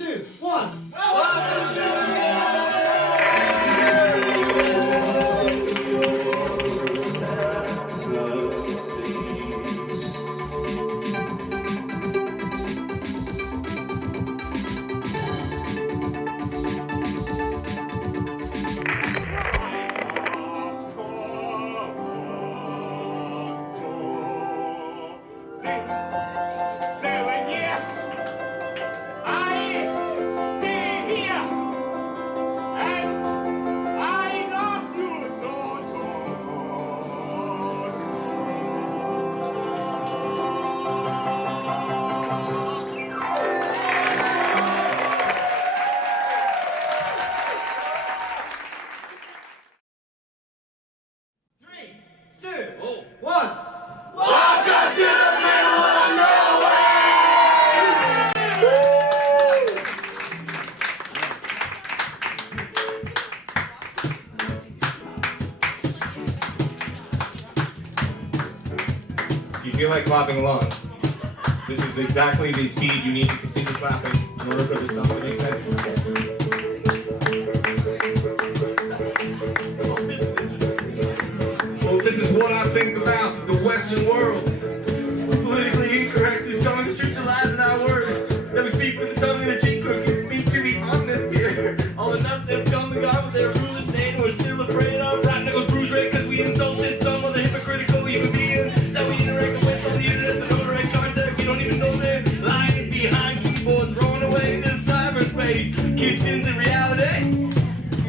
2, 1. If you feel like clapping along, this is exactly the speed you need to continue clapping in order for this song to make sense. Well, this is what I think about the Western world. It's politically incorrect is telling the truth to lies in our words. That we speak with the tongue and a cheek crook. To be honest here, all the nuts have come and gone with their ruler state, and we're still afraid of right knuckles bruise red because we insulted some of the hypocritical human beings that we interact with on the internet, the direct contact. We don't even know their lines behind keyboards, throwing away into cyberspace. Kitchens in reality.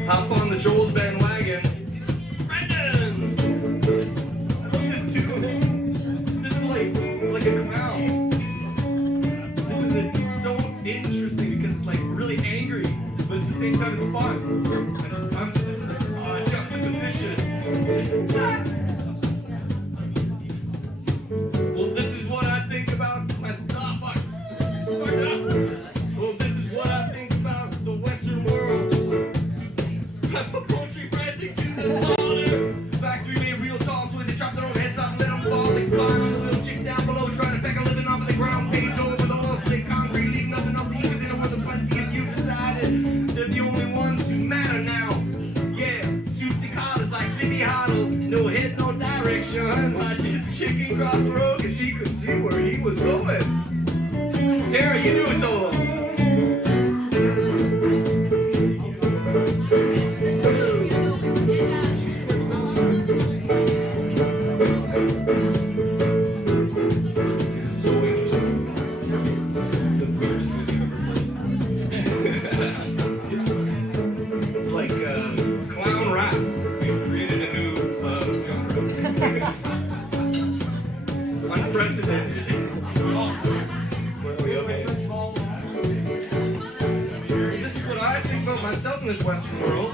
Hop on the Joel's bandwagon. Brendan! I love this too. This is like a clown. This is so interesting because it's like really angry, but at the same time it's fun. This is a juxtaposition. Well, this is what I think about my fuck. Well, this is what I think about the Western world. I'm a poultry frantic to the slaughter. Factory made real tops where they chop their own heads off and let them fall. They spawn on the little chicks down below, trying to peck a living off of the ground. Paved over the whole slick concrete, leaving nothing else to use in it with the plenty of you decided. They're the only ones who matter now. Yeah, suits and collars like Sleepy Hollow. No head, no direction. I did the chicken cross the road cause she could see where he was going. Tara, you do it solo. Myself in this Western world.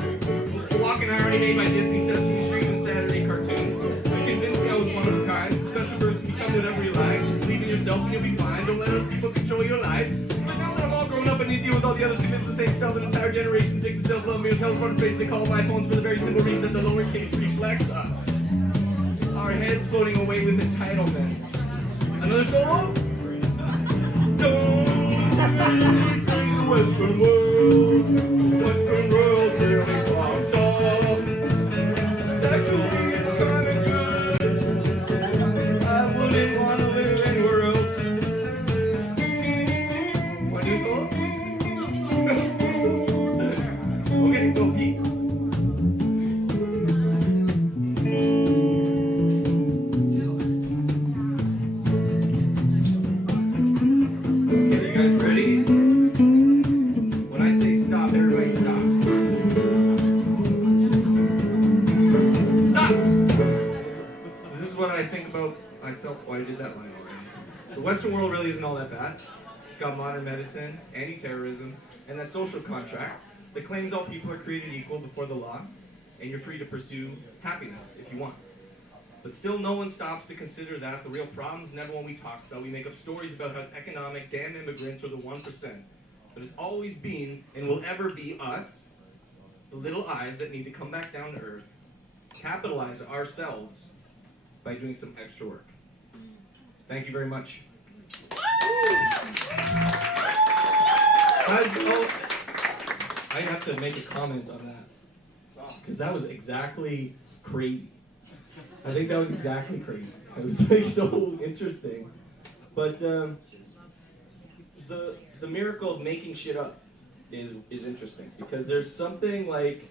Walking, I already made my Disney Sesame Street and Saturday cartoons. You convinced me I was one of a kind. Special person, become whatever you like. Just believe in yourself and you'll be fine. Don't let other people control your life. But now that I'm all grown up and you deal with all the others convinced the same stuff, an entire generation take the self-love me and tell front face they call my phones for the very simple reason that the lowercase reflects us. Our heads floating away with entitlement. Another solo? Don't the Western world. Western world, nearly lost off. Actually, it's kinda good. I wouldn't want to live anywhere else. What do you solo? Okay, go Pete. Okay, you guys ready? When I say stop, everybody stop. Stop! This is what I think about myself. Why I did that line already. The Western world really isn't all that bad. It's got modern medicine, anti-terrorism, and that social contract that claims all people are created equal before the law, and you're free to pursue happiness if you want. But still, no one stops to consider that the real problem's never when we talk about. We make up stories about how it's economic, damn immigrants, or the 1%. But it's always been, and will ever be, us, the little eyes that need to come back down to earth, capitalize ourselves by doing some extra work. Thank you very much. I have to make a comment on that song because that was exactly crazy. I think that was exactly crazy. It was like so interesting, but the miracle of making shit up is interesting because there's something like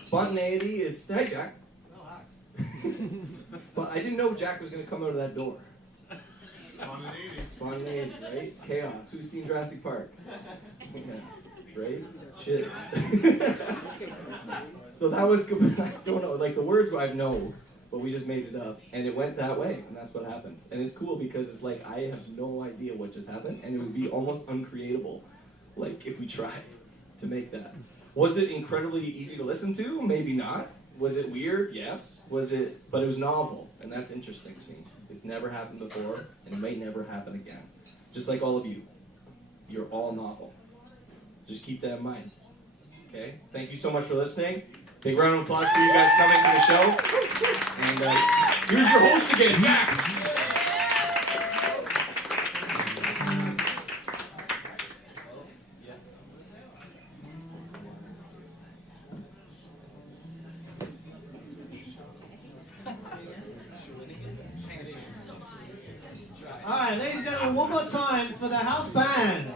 spontaneity is. Hey, Jack. Oh, hi. I didn't know Jack was gonna come out of that door. Spontaneity, right? Chaos. Who's seen Jurassic Park? Yeah. Right? Shit. So that was, I don't know, like the words I know, but we just made it up, and it went that way, and that's what happened. And it's cool because it's like, I have no idea what just happened, and it would be almost uncreatable, like, if we tried to make that. Was it incredibly easy to listen to? Maybe not. Was it weird? Yes. Was it, but it was novel, and that's interesting to me. It's never happened before, and it may never happen again. Just like all of you. You're all novel. Just keep that in mind. Okay? Thank you so much for listening. Big round of applause for you guys coming to the show. And here's your host again, Jack. Alright, ladies and gentlemen, one more time for the house band.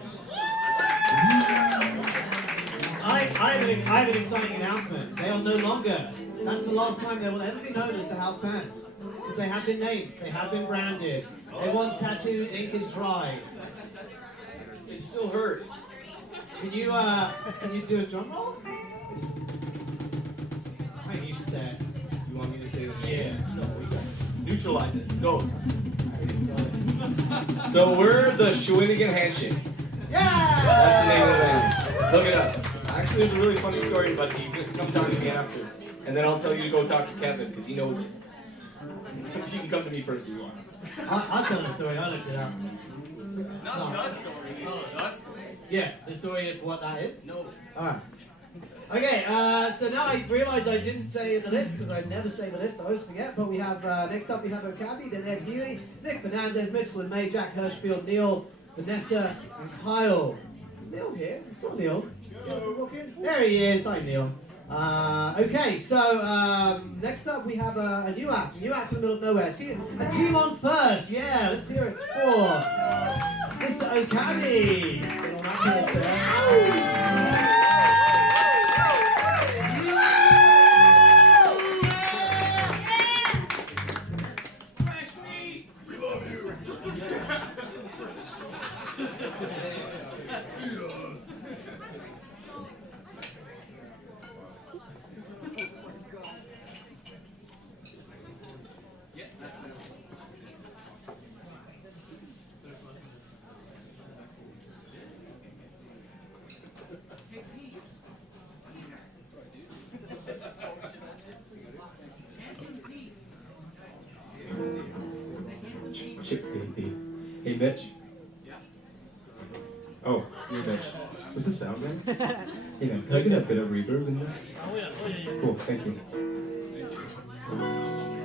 I have an exciting announcement. They are no longer. That's the last time they will ever be known as the house band. Because they have been named, they have been branded. Everyone's tattooed, ink is dry. It still hurts. Can you do a drum roll? I think you should say it. You want me to say that? Yeah. No, we got it. Neutralize it. Go. So we're the Shawinigan Handshake. Yeah! That's the name of the band. Look it up. Actually, there's a really funny story about it. You can come talk to me after. And then I'll tell you to go talk to Kevin, because he knows it. You can come to me first if you want. I'll tell the story, I looked it up. Not the story. No, the story. Yeah, the story of what that is? No. Alright. Okay, so now I realise I didn't say the list, because I never say the list, I always forget, but we have, next up we have Okabi, then Ed Healy, Nick Fernandez, Mitchell and May, Jack Hirschfield, Neil, Vanessa, and Kyle. Is Neil here? I saw Neil. Walk in. There he is, hi Neil. Okay, so next up we have a new act in the middle of nowhere. TMoN first, yeah, let's hear it for Mr. Okabi. Get on up here, sir. Hey, Mitch. Yeah. Oh, you're Mitch. What's the sound, man? Hey, man, can I get a bit of reverb in this? Oh yeah. Cool, thank you.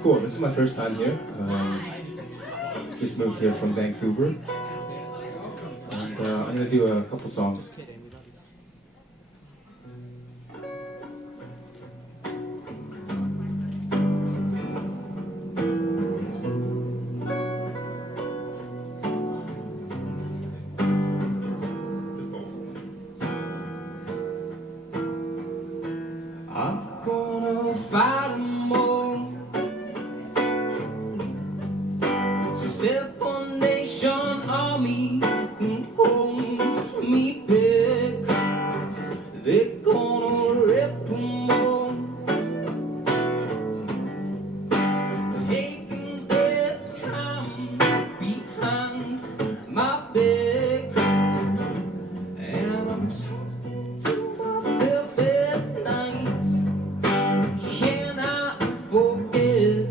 Cool, this is my first time here. Just moved here from Vancouver. And I'm gonna do a couple songs. I'm gonna fight 'em all. 7 nation army who holds me back. They're gonna rip 'em all, taking their time behind my back. And I'm talking to myself at night. Can I forget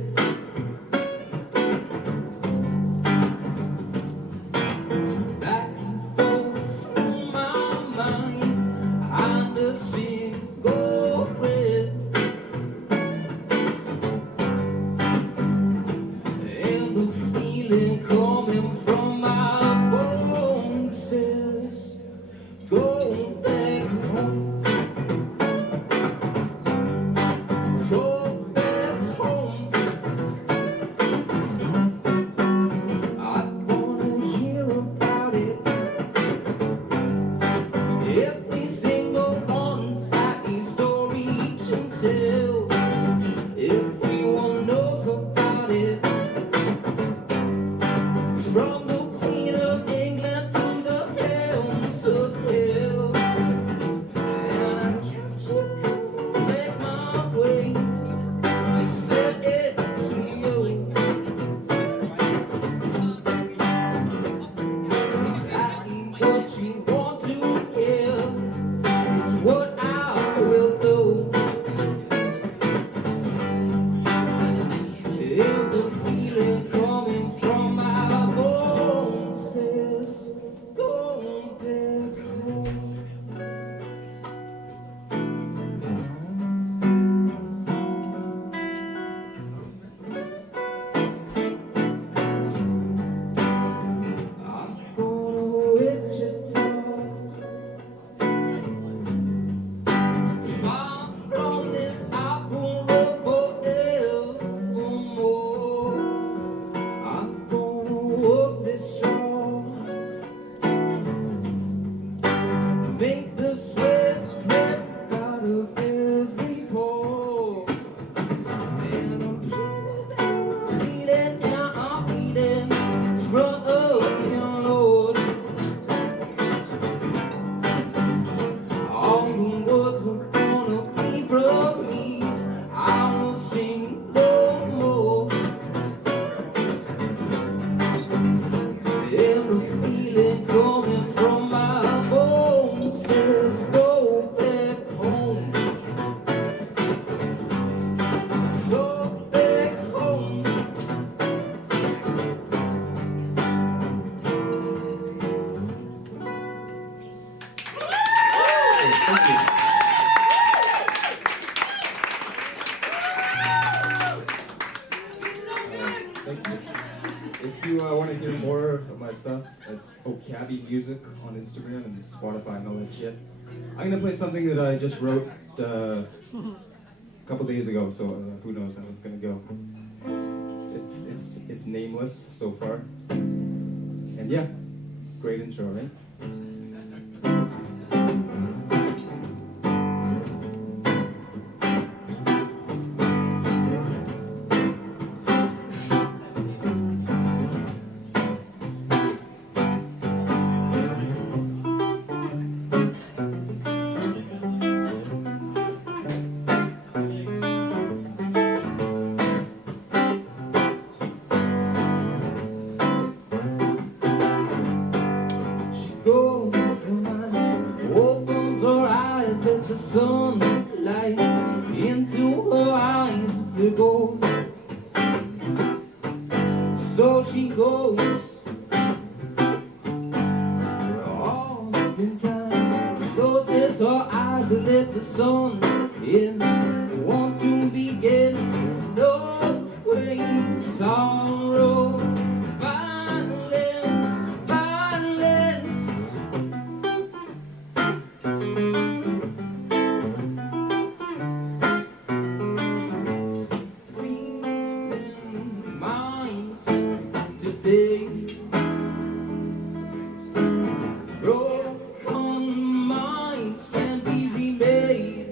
It's Okabi Music on Instagram and Spotify and all that shit. I'm gonna play something that I just wrote a couple days ago, so who knows how it's gonna go. It's nameless so far. And yeah, great intro, right? The sunlight into her eyes to go. So she goes oftentimes, closes her eyes to let the sun in. Wants to begin, no way, sorrow, violence, violence. Broken minds can be remade.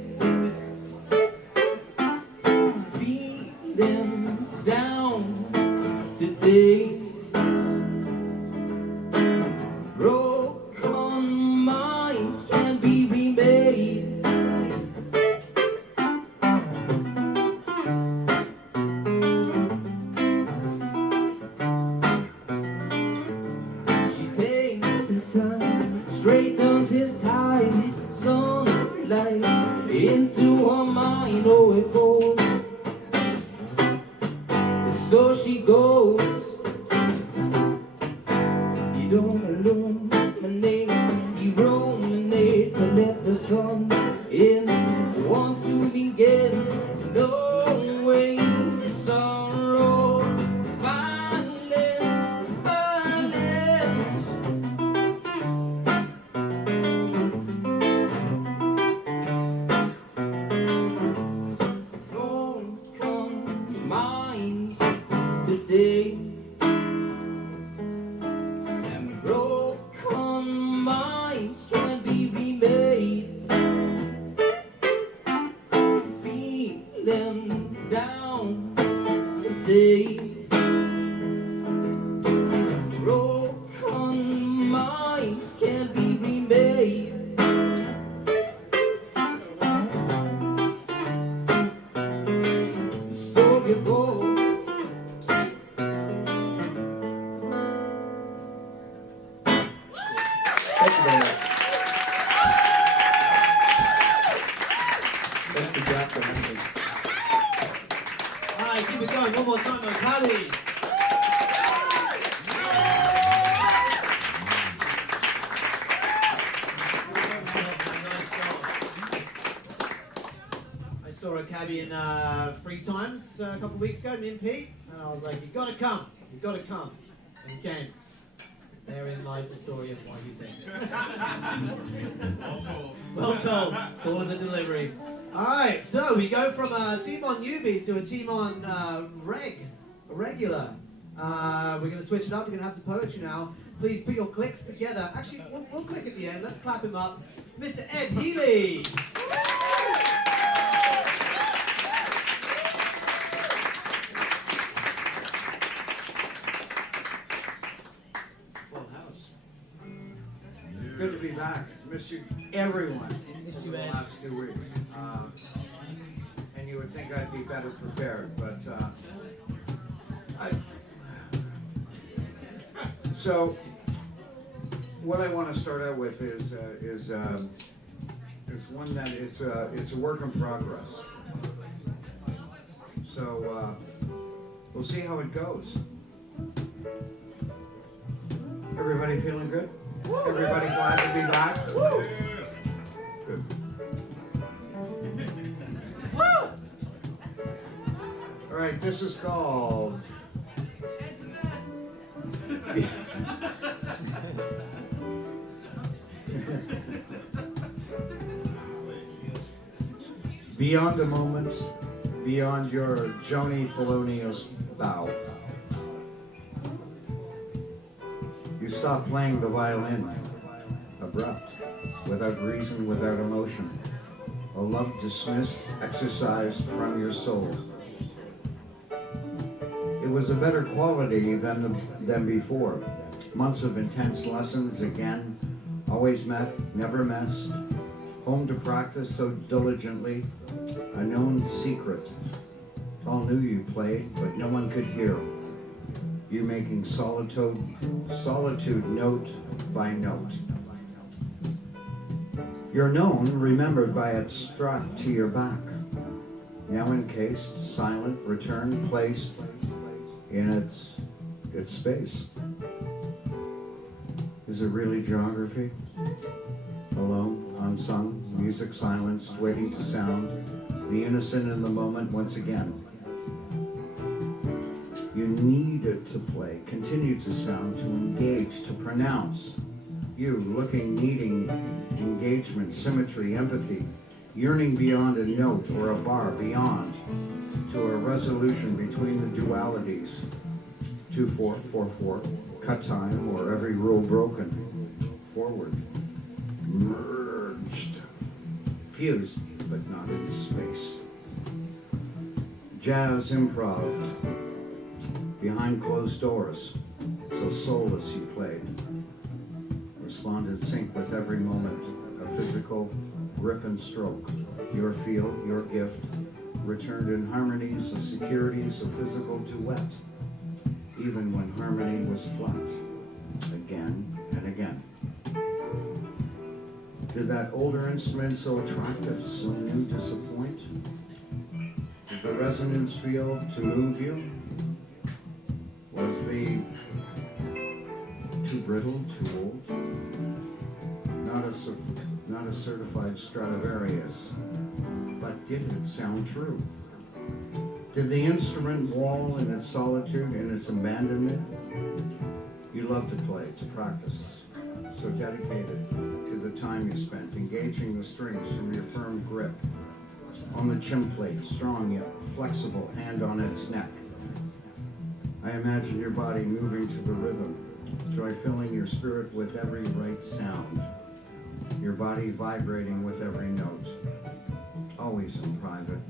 Feel them down today. Broken minds can be remade. Straightens his tie, sunlight into her mind, oh it goes. So she goes. You don't illuminate, you ruminate to let the sun in. Wants to begin, no way to sorrow, violence, violence. Today, and broken minds can be remade. Feeling down today. Broken minds can be remade. So you go. Thank you very much. Thanks to Jack for listening. Alright, keep it going. One more time, Okabi. I saw Okabi in Free Times a couple of weeks ago, me and Pete, and I was like, you've got to come. You've got to come. And he came. Therein lies the story of why he's here. Well told. It's all in the delivery. Alright, so we go from a TMoN newbie to a TMoN regular. We're going to switch it up. We're going to have some poetry now. Please put your clicks together. Actually, we'll click at the end. Let's clap him up. Mr. Ed Healy. It's good to be back. Missed you, everyone, Missed for you, the Ed. last 2 weeks. And you would think I'd be better prepared, but so what I want to start out with is one that it's a work in progress. So we'll see how it goes. Everybody feeling good? Everybody glad to be back? Woo! Good. All right, this is called Beyond a moment, beyond your Joni felonious bow, you stop playing the violin, abrupt, without reason, without emotion, a love dismissed, exorcised from your soul. It was a better quality than before. Months of intense lessons again, always met, never missed, home to practice so diligently, a known secret. All knew you played, but no one could hear. You making solitude note by note. You're known, remembered by it struck to your back. Now encased, silent, returned, placed in its space. Is it really geography? Alone, unsung, music silenced, waiting to sound, the innocent in the moment once again. You needed to play, continue to sound, to engage, to pronounce. You looking, needing engagement, symmetry, empathy, yearning beyond a note or a bar, beyond to a resolution between the dualities. 2-4-4-4, cut time, or every rule broken. Forward, merged, fused, but not in space. Jazz improv, behind closed doors, so soulless you played. Responded sync with every moment, a physical grip and stroke. Your feel, your gift, returned in harmonies of securities, a physical duet, even when harmony was flat, again and again. Did that older instrument so attractive, so new disappoint? Did the resonance feel to move you? Was the too brittle, too old? Not a certified Stradivarius, but did it sound true? Did the instrument wail in its solitude, in its abandonment? You love to play, to practice, so dedicated to the time you spent, engaging the strings from your firm grip, on the chin plate, strong yet flexible, hand on its neck. I imagine your body moving to the rhythm, joy filling your spirit with every right sound, your body vibrating with every note, always in private,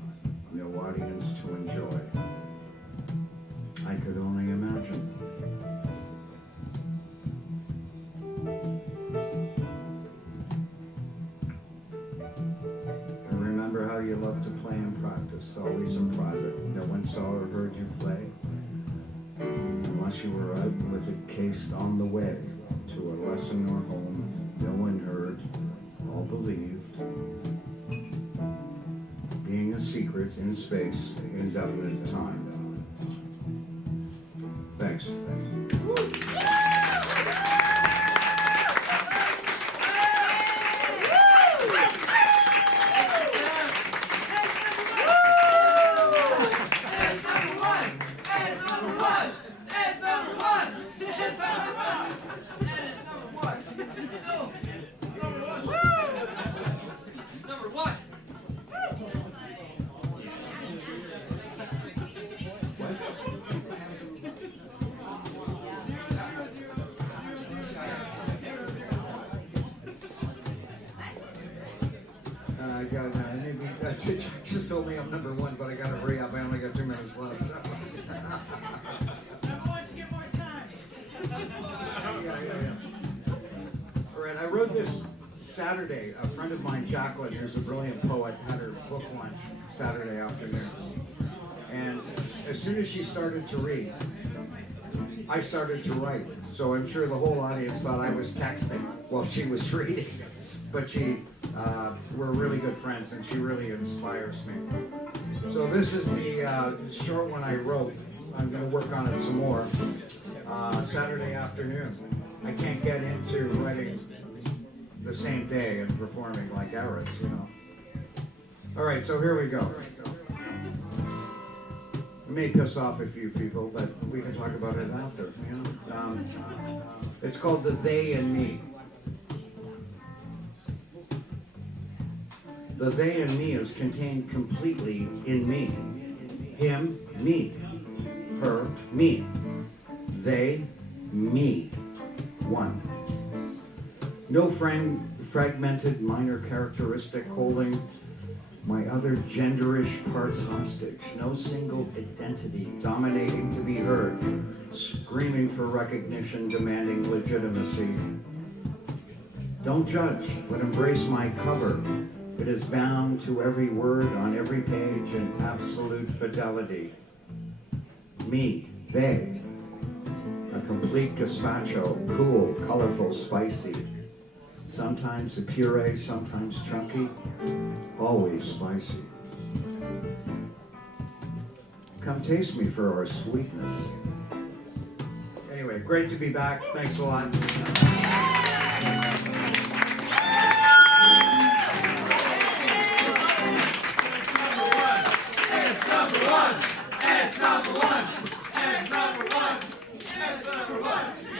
no audience to enjoy. I could only imagine. I remember how you loved to play and practice, always in private. No one saw or heard you play, unless you were out with it cased on the way to a lesson or home. No one heard, all believed. Being a secret in space, indefinite time. Thanks. Just told me I'm number one, but I gotta hurry up. I only got 2 minutes left. All right, I wrote this Saturday. A friend of mine, Jacqueline, who's a brilliant poet, had her book launch Saturday afternoon. And as soon as she started to read, I started to write. So I'm sure the whole audience thought I was texting while she was reading. But we're really good friends, and she really inspires me. So this is the short one I wrote. I'm going to work on it some more. Saturday afternoon. I can't get into writing the same day and performing like Eris, you know. All right, so here we go. It may piss off a few people, but we can talk about it after, you know. It's called The They and Me. The they and me is contained completely in me. Him, me. Her, me. They, me. One. No fragmented minor characteristic holding my other genderish parts hostage. No single identity dominating to be heard, screaming for recognition, demanding legitimacy. Don't judge, but embrace my cover. It is bound to every word on every page in absolute fidelity. Me, they. A complete gazpacho, cool, colorful, spicy. Sometimes a puree, sometimes chunky, always spicy. Come taste me for our sweetness. Anyway, great to be back. Thanks a lot.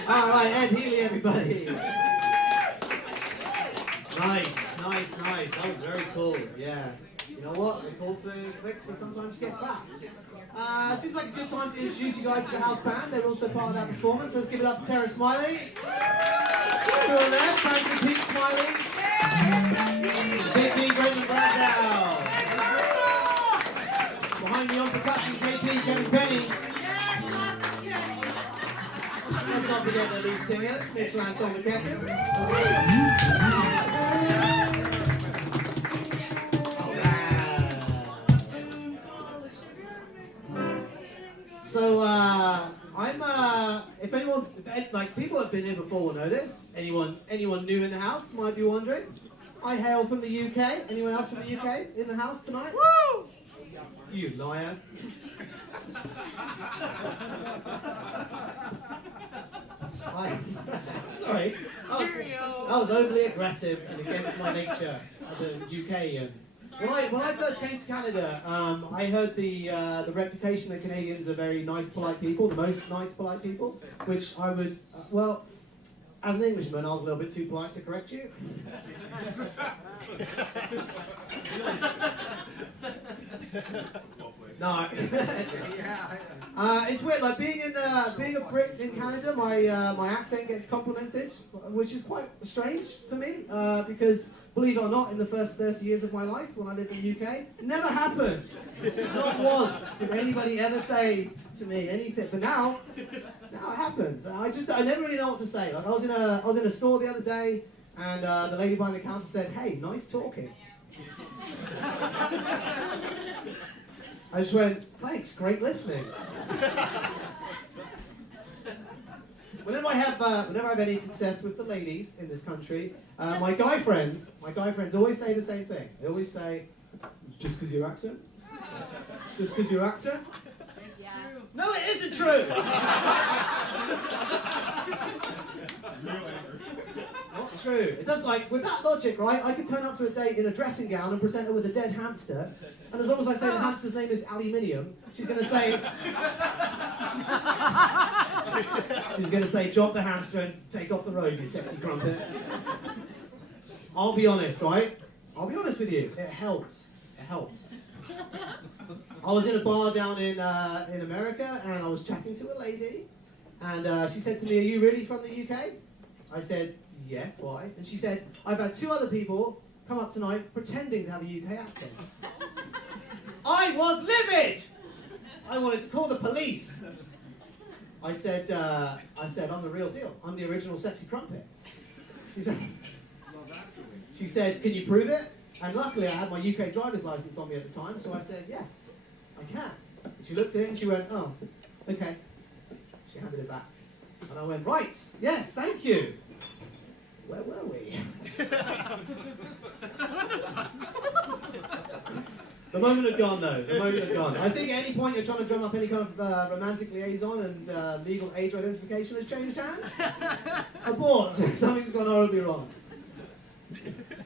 All right, Ed Healy, everybody. Nice. That was very cool. Yeah. You know what? They call for clicks, but sometimes you get claps. Seems like a good time to introduce you guys to the house band. They're also part of that performance. Let's give it up to Tara Smiley. To the left, thanks to Pete Smiley. Big B, Brendan Braddow. Behind me on percussion, KP, Kevin Penny. Let's not forget the lead singer, Mitchell and Tom McKecken. So, if anyone's, like, people that have been here before will know this. Anyone new in the house might be wondering. I hail from the UK. Anyone else from the UK in the house tonight? Woo! You liar. Sorry. I was overly aggressive and against my nature as a UKian. When I first came to Canada, I heard the reputation that Canadians are very nice, polite people, the most nice, polite people, which I would, well, as an Englishman, I was a little bit too polite to correct you. No. It's weird, like being a Brit in Canada, my accent gets complimented, which is quite strange for me, because believe it or not, in the first 30 years of my life when I lived in the UK, it never happened. Not once did anybody ever say to me anything. But now it happens. I never really know what to say. Like I was in a store the other day, and the lady behind the counter said, "Hey, nice talking." I just went, "Thanks, great listening." Whenever I have any success with the ladies in this country, my guy friends always say the same thing. They always say, "Just because your accent? Just because your accent?" Yeah. No, it isn't true. Not true. It doesn't, like, with that logic, right? I could turn up to a date in a dressing gown and present her with a dead hamster, and as long as I say the hamster's name is aluminium, she's going to say, "Drop the hamster and take off the road, you sexy crumpet." I'll be honest, right? I'll be honest with you. It helps. It helps. I was in a bar down in America, and I was chatting to a lady, and she said to me, "Are you really from the UK?" I said, "Yes, why?" And she said, "I've had 2 other people come up tonight pretending to have a UK accent." I was livid! I wanted to call the police. I said, "I'm the real deal. I'm the original sexy crumpet." She said, "Can you prove it?" And luckily I had my UK driver's license on me at the time, so I said, "Yeah, I can." And she looked at it and she went, "Oh, okay." She handed it back. And I went, "Right, yes, thank you." Where were we? The moment had gone, though. The moment had gone. I think at any point you're trying to drum up any kind of romantic liaison and legal age identification has changed hands. Abort. Something's gone horribly wrong.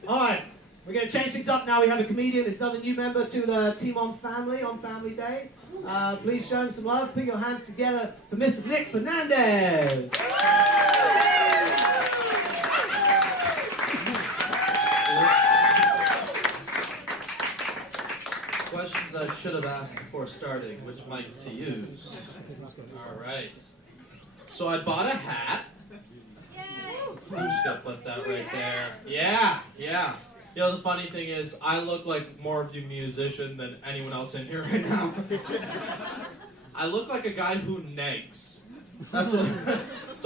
All right. We're going to change things up now. We have a comedian. It's another new member to the TMoN family on Family Day. Please show him some love. Put your hands together for Mr. Nick Fernandez. I should have asked before starting which mic to use. Alright. So I bought a hat. I'm just gonna put that right there. Yeah. You know, the funny thing is, I look like more of a musician than anyone else in here right now. I look like a guy who negs. That's what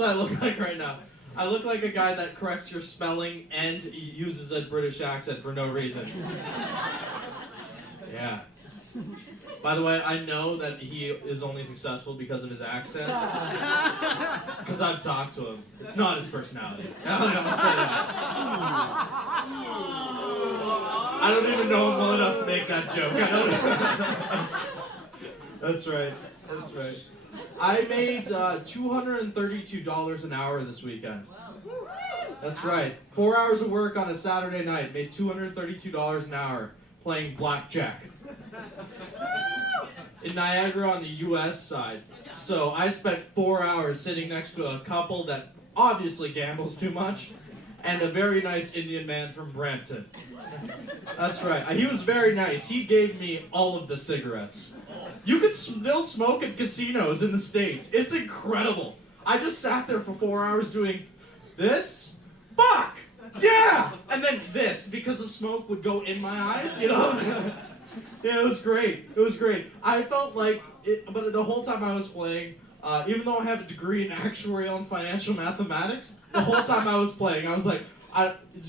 I look like right now. I look like a guy that corrects your spelling and uses a British accent for no reason. Yeah. By the way, I know that he is only successful because of his accent. Because I've talked to him. It's not his personality. I'm gonna say that. I don't even know him well enough to make that joke. That's right. I made $232 an hour this weekend. That's right. 4 hours of work on a Saturday night. Made $232 an hour playing blackjack. In Niagara on the US side. So I spent 4 hours sitting next to a couple that obviously gambles too much and a very nice Indian man from Brampton. That's right. He was very nice. He gave me all of the cigarettes. You can still smoke at casinos in the States. It's incredible. I just sat there for 4 hours doing this. Fuck! Yeah! And then this, because the smoke would go in my eyes, you know? Yeah, it was great. I felt like, but the whole time I was playing, even though I have a degree in actuarial and financial mathematics, the whole time I was playing, I was like,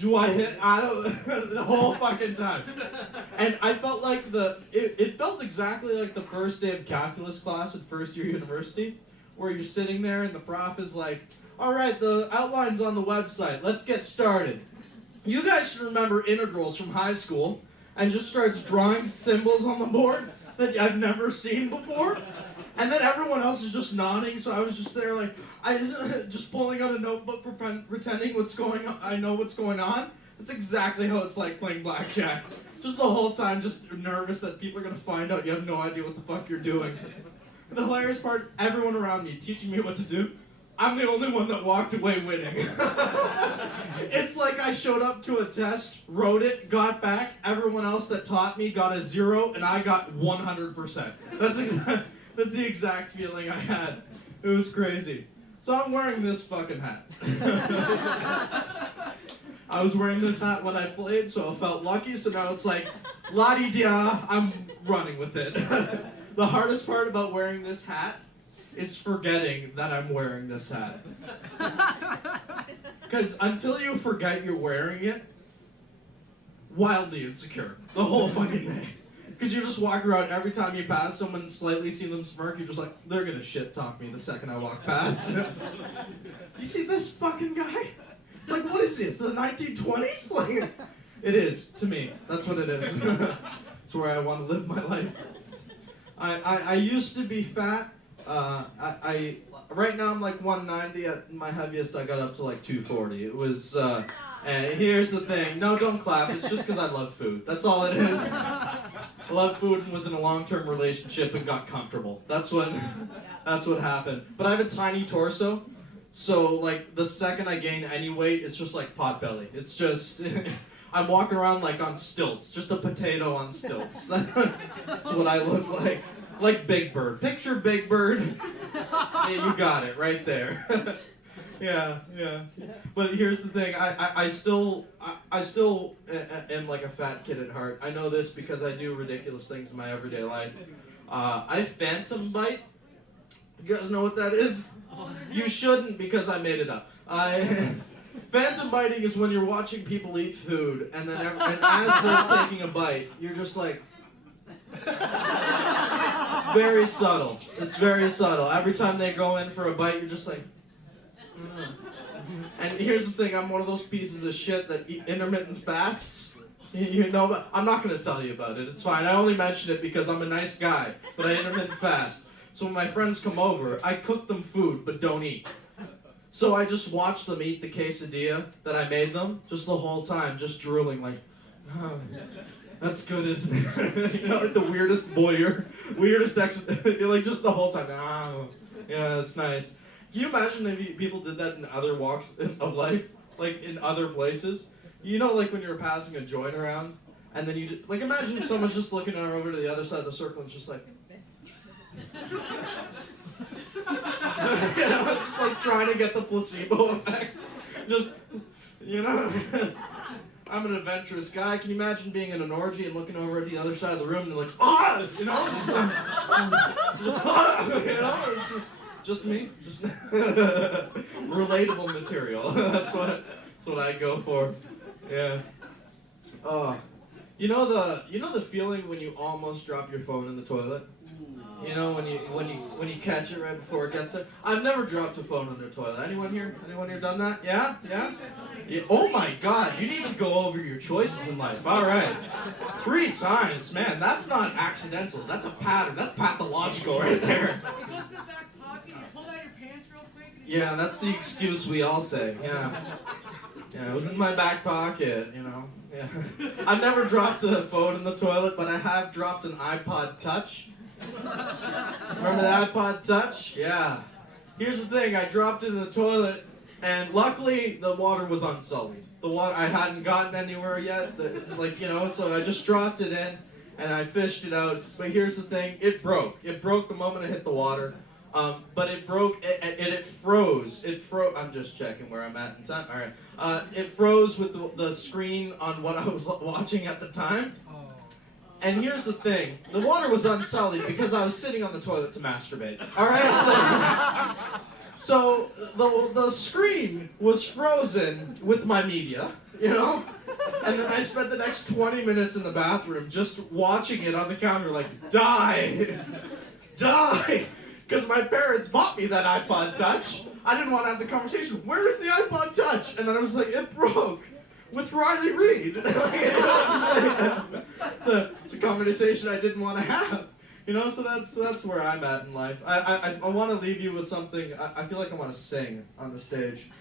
do I hit? I don't, the whole fucking time. And I felt like it felt exactly like the first day of calculus class at first year university, where you're sitting there and the prof is like, all right, the outline's on the website, let's get started. You guys should remember integrals from high school, and just starts drawing symbols on the board that I've never seen before. And then everyone else is just nodding, so I was just there like, just pulling out a notebook, pretending I know what's going on. That's exactly how it's like playing blackjack. Just the whole time, just nervous that people are gonna find out you have no idea what the fuck you're doing. And the hilarious part, everyone around me teaching me what to do, I'm the only one that walked away winning. It's like I showed up to a test, wrote it, got back, everyone else that taught me got a 0, and I got 100%. That's the exact feeling I had. It was crazy. So I'm wearing this fucking hat. I was wearing this hat when I played, so I felt lucky, so now it's like, la-di-da, I'm running with it. The hardest part about wearing this hat is forgetting that I'm wearing this hat. Because until you forget you're wearing it, wildly insecure. The whole fucking day. Because you just walk around every time you pass someone and slightly see them smirk, you're just like, they're gonna shit talk me the second I walk past. You see this fucking guy? It's like, what is this, the 1920s? Like, it is, to me. That's what it is. It's where I want to live my life. I used to be fat. Right now I'm like 190. At my heaviest I got up to like 240. It was, and here's the thing. No, don't clap. It's just because I love food. That's all it is. I love food and was in a long-term relationship and got comfortable. That's what happened. But I have a tiny torso, so like the second I gain any weight, it's just like pot belly. It's just, I'm walking around like on stilts, just a potato on stilts. That's what I look like. Like Big Bird. Picture Big Bird. Yeah, you got it right there. Yeah. But here's the thing. I still am like a fat kid at heart. I know this because I do ridiculous things in my everyday life. I phantom bite. You guys know what that is? You shouldn't because I made it up. Phantom biting is when you're watching people eat food and then and as they're taking a bite, you're just like. It's very subtle. Every time they go in for a bite, you're just like. And here's the thing, I'm one of those pieces of shit that eat intermittent fasts. You know, but I'm not going to tell you about it. It's fine. I only mention it because I'm a nice guy, but I intermittent fast. So when my friends come over, I cook them food, but don't eat. So I just watch them eat the quesadilla that I made them, just the whole time, just drooling like, oh, that's good, isn't it? You know, like the weirdest voyeur, like just the whole time, oh, yeah, that's nice. Can you imagine if people did that in other walks of life, like in other places? You know, like when you're passing a joint around, And then like imagine if someone's just looking over to the other side of the circle and just like, you know, just like trying to get the placebo effect. Just, you know, I'm an adventurous guy. Can you imagine being in an orgy and looking over at the other side of the room and like, ah, you know, just like, you know, it's just me, just relatable material. That's what I go for. Yeah. Oh, you know the feeling when you almost drop your phone in the toilet. You know when you catch it right before it gets there. I've never dropped a phone in the toilet. Anyone here done that? Yeah. Oh my God! You need to go over your choices in life. All right, 3 times, man. That's not accidental. That's a pattern. That's pathological right there. It goes in the back pocket. You pull out your pants real quick. Yeah, that's the excuse we all say. Yeah, it was in my back pocket. You know. Yeah. I've never dropped a phone in the toilet, but I have dropped an iPod Touch. Remember the iPod Touch? Yeah. Here's the thing, I dropped it in the toilet, and luckily the water was unsullied. The water, I hadn't gotten anywhere yet, so I just dropped it in, and I fished it out. But here's the thing, it broke. It broke the moment I hit the water. But it broke, and it froze. I'm just checking where I'm at in time. All right. It froze with the screen on what I was watching at the time. And here's the thing, the water was unsullied because I was sitting on the toilet to masturbate. All right, so the screen was frozen with my media, you know, and then I spent the next 20 minutes in the bathroom just watching it on the counter, like die, because my parents bought me that iPod Touch. I didn't want to have the conversation. Where is the iPod Touch? And then I was like, it broke. With Riley Reid. It's a conversation I didn't want to have. You know, so that's where I'm at in life. I want to leave you with something. I feel like I want to sing on the stage.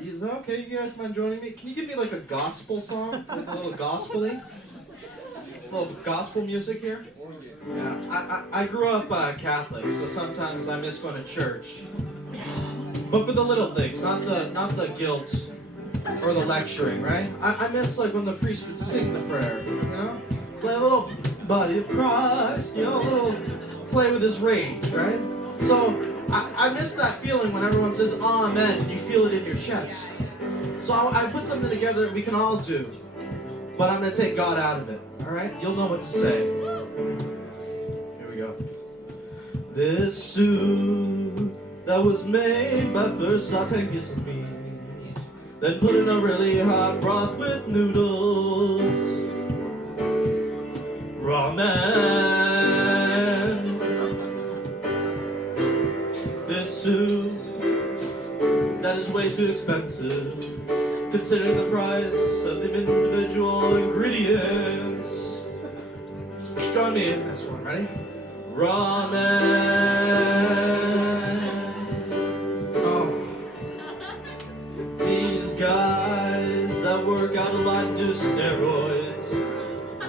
Is that okay? You guys mind joining me? Can you give me like a gospel song? Like a little gospel-y? A little gospel music here? Yeah. I grew up Catholic, so sometimes I miss going to church. But for the little things, not the guilt or the lecturing, right? I miss like when the priest would sing the prayer, you know? Play a little body of Christ, you know, a little play with his rage, right? So I miss that feeling when everyone says amen and you feel it in your chest. So I put something together that we can all do, but I'm going to take God out of it, all right? You'll know what to say. Here we go. This suit that was made by first sauteing piece of meat, then put in a really hot broth with noodles, ramen. This soup that is way too expensive, considering the price of the individual ingredients. Join me in this one, ready? Ramen. Guys that work out a lot and do steroids,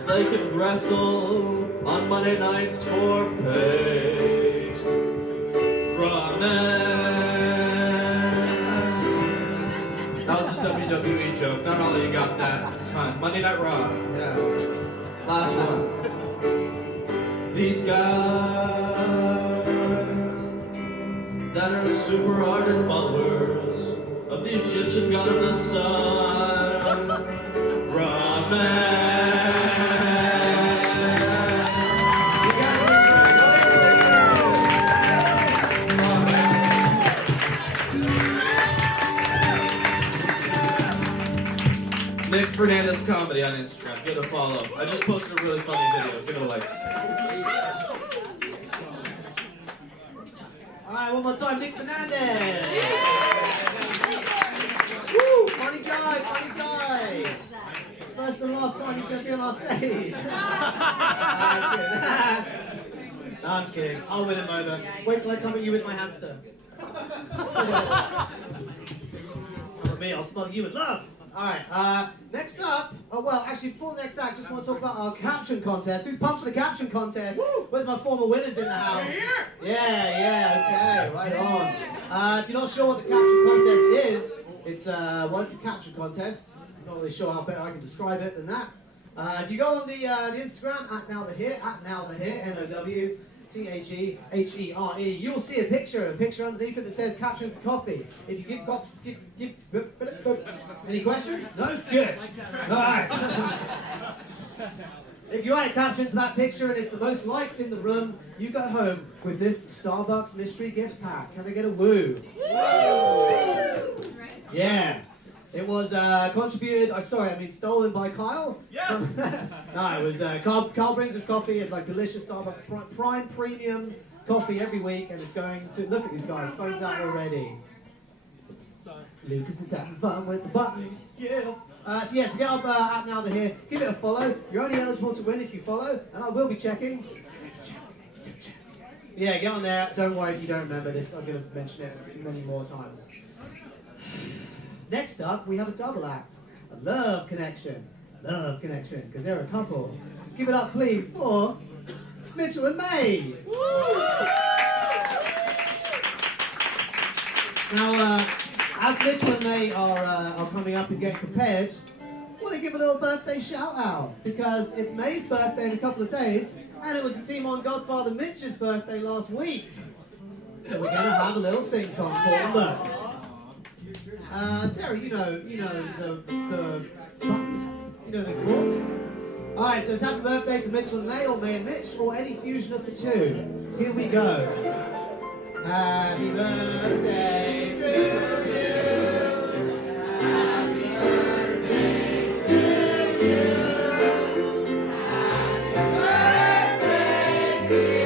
they can wrestle on Monday nights for pay. Ramen. That was a WWE joke. Not all of you got that. It's fine. Monday Night Raw. Yeah. Last one. These guys that are super ardent followers of the Egyptian god of the sun, Ramen. You guys are great. Nick Fernandez Comedy on Instagram. Give it a follow. I just posted a really funny video. Give it a like. All right, one more time, Nick Fernandez. Woo! Funny guy. First and last time he's going to be on our stage. No, I'm kidding. I'll win him over. Wait till I come at you with my hamster. For me, I'll smother you with love. Alright, next up, before next act, just want to talk about our caption contest. Who's pumped for the caption contest? Woo! Where's my former winners in the house? Here? Yeah, okay, right on. If you're not sure what the caption contest is, it's a caption contest. I'm not really sure how better I can describe it than that. If you go on the Instagram, @NowTheHit, NowTheHere, you will see a picture underneath it that says caption for coffee. If you give any questions? No? Good. Alright. If you add a caption to that picture and it's the most liked in the room, you go home with this Starbucks mystery gift pack. Can I get a woo? Yeah. It was stolen by Kyle. Yes! No, it was Carl brings us coffee. It's like delicious Starbucks prime premium coffee every week, and it's going to look at these guys. Phones out already. Lucas is having fun with the buttons. Yeah. So get up @NowTheHere. Give it a follow. You're only eligible to win if you follow, and I will be checking. Yeah, get on there. Don't worry if you don't remember this. I'm going to mention it many more times. Next up, we have a double act. A love connection. Love connection, because they're a couple. Give it up, please, for Mitchell and May. Now, as Mitchell and May are coming up and getting prepared, I want to give a little birthday shout out, because it's May's birthday in a couple of days, and it was the TMoN Godfather Mitch's birthday last week. So we're going to have a little sing-song for them both. Terry, you know the buttons, you know the chords. All right, so it's happy birthday to Mitchell and May, or May and Mitch, or any fusion of the two. Here we go. Happy birthday to you. Happy birthday to you. Happy birthday, dear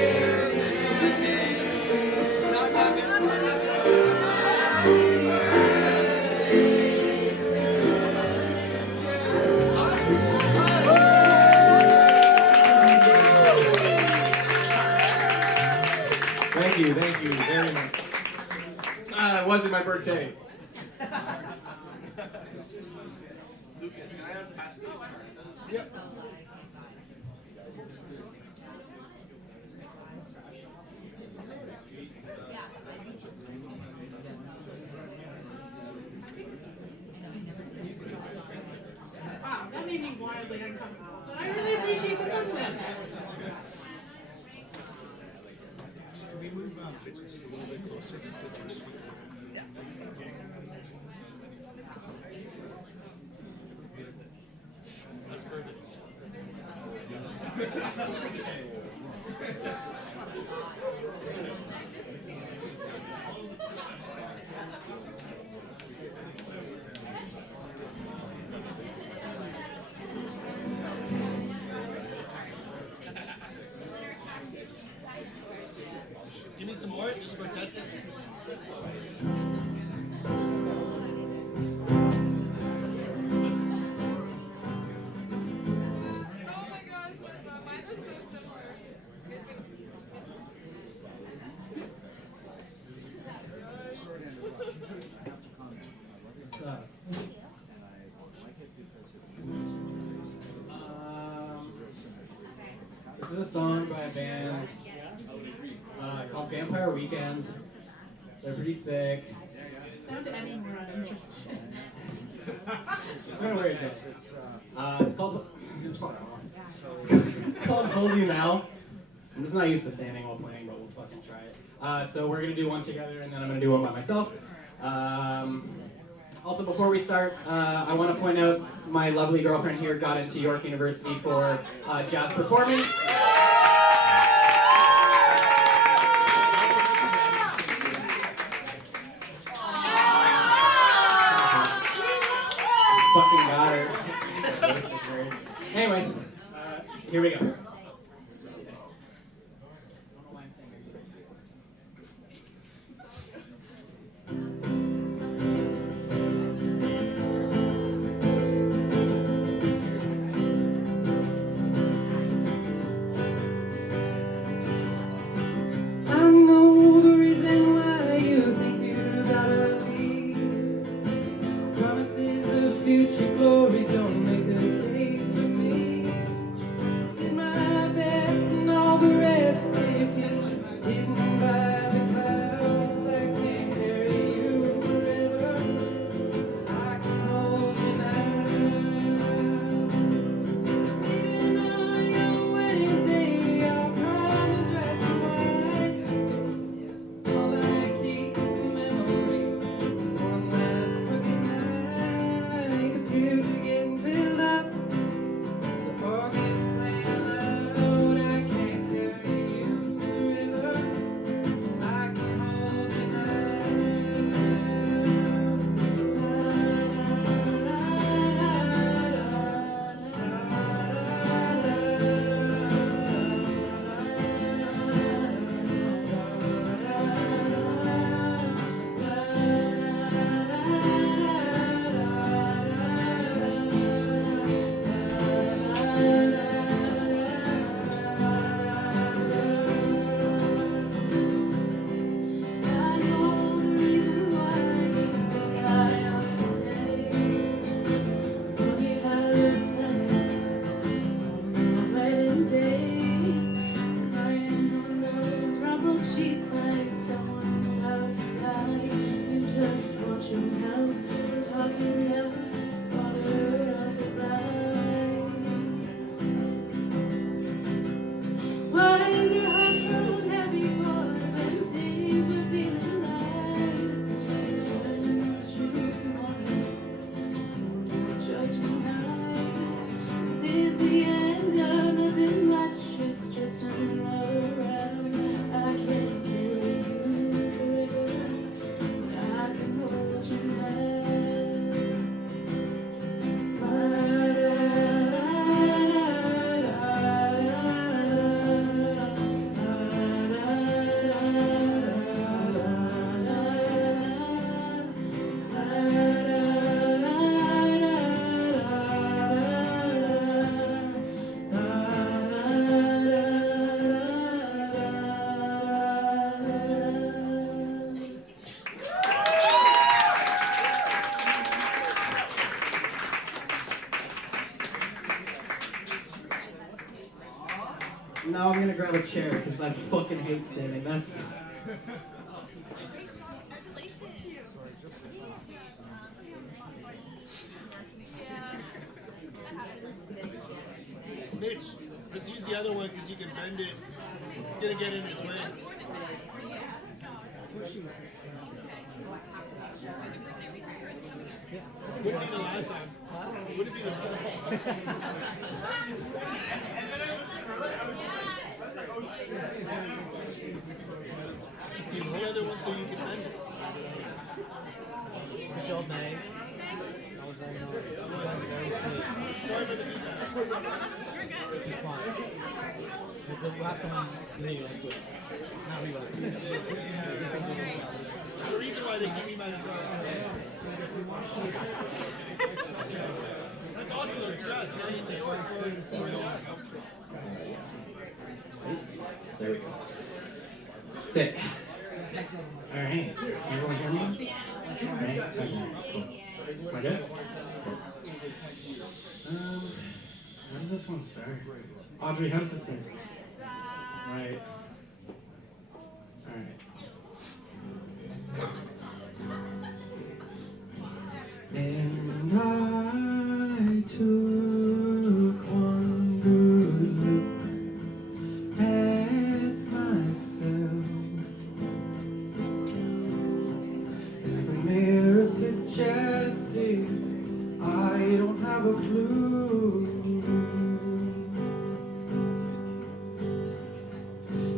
Thank you very much. It wasn't my birthday. Lucas, can I have past this? Yep. Wow, that made me wildly uncomfortable. But I really appreciate the sunset. Can we move pictures just a little bit closer, just because they're sweet? Yeah. That's perfect. Give me some more, just for testing. Oh my gosh, mine was so similar. What's up? This is a song by a band called Vampire Weekend. They're pretty sick. Sound any more uninterested. It's kind of weird though. It's called Hold You Now. I'm just not used to standing while playing, but we'll fucking try it. So we're gonna do one together, and then I'm gonna do one by myself. Also, before we start, I want to point out my lovely girlfriend here got into York University for jazz performing. Fucking got her. Anyway, here we go. Future glory don't make a case for me. Did my best and all the rest is hidden by the clouds. I can't carry you forever. I can hold you now. Now I'm gonna grab a chair because I fucking hate standing. That's. Mitch, let's use the other one because you can bend it. It's gonna get in his way. Wouldn't be the last time. Wouldn't be the first time. Use the other one so you can bend it. Good job, mate. That was very nice. That was very sweet. Sorry for the feedback. It's fine. We'll have someone new next week. Now we will. There's a reason why they give me my drugs. That's awesome, though. Congrats. Now you take There we go. Sick. Alright. Everyone hear me? Alright. Okay. Cool. Am I good? How does this one start? Audrey, how does this start? Right. Alright. And I took one good look at myself. As the mirror suggested, I don't have a clue.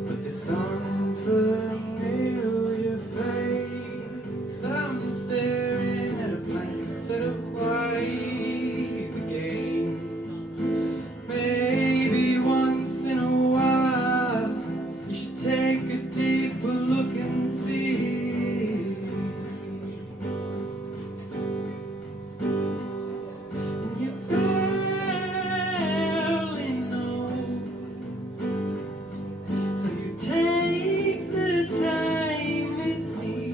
But this unfamiliar face, I'm staring at a blank set of eyes again. Maybe once in a while, you should take a deeper look and see. And you barely know, so you take the time it needs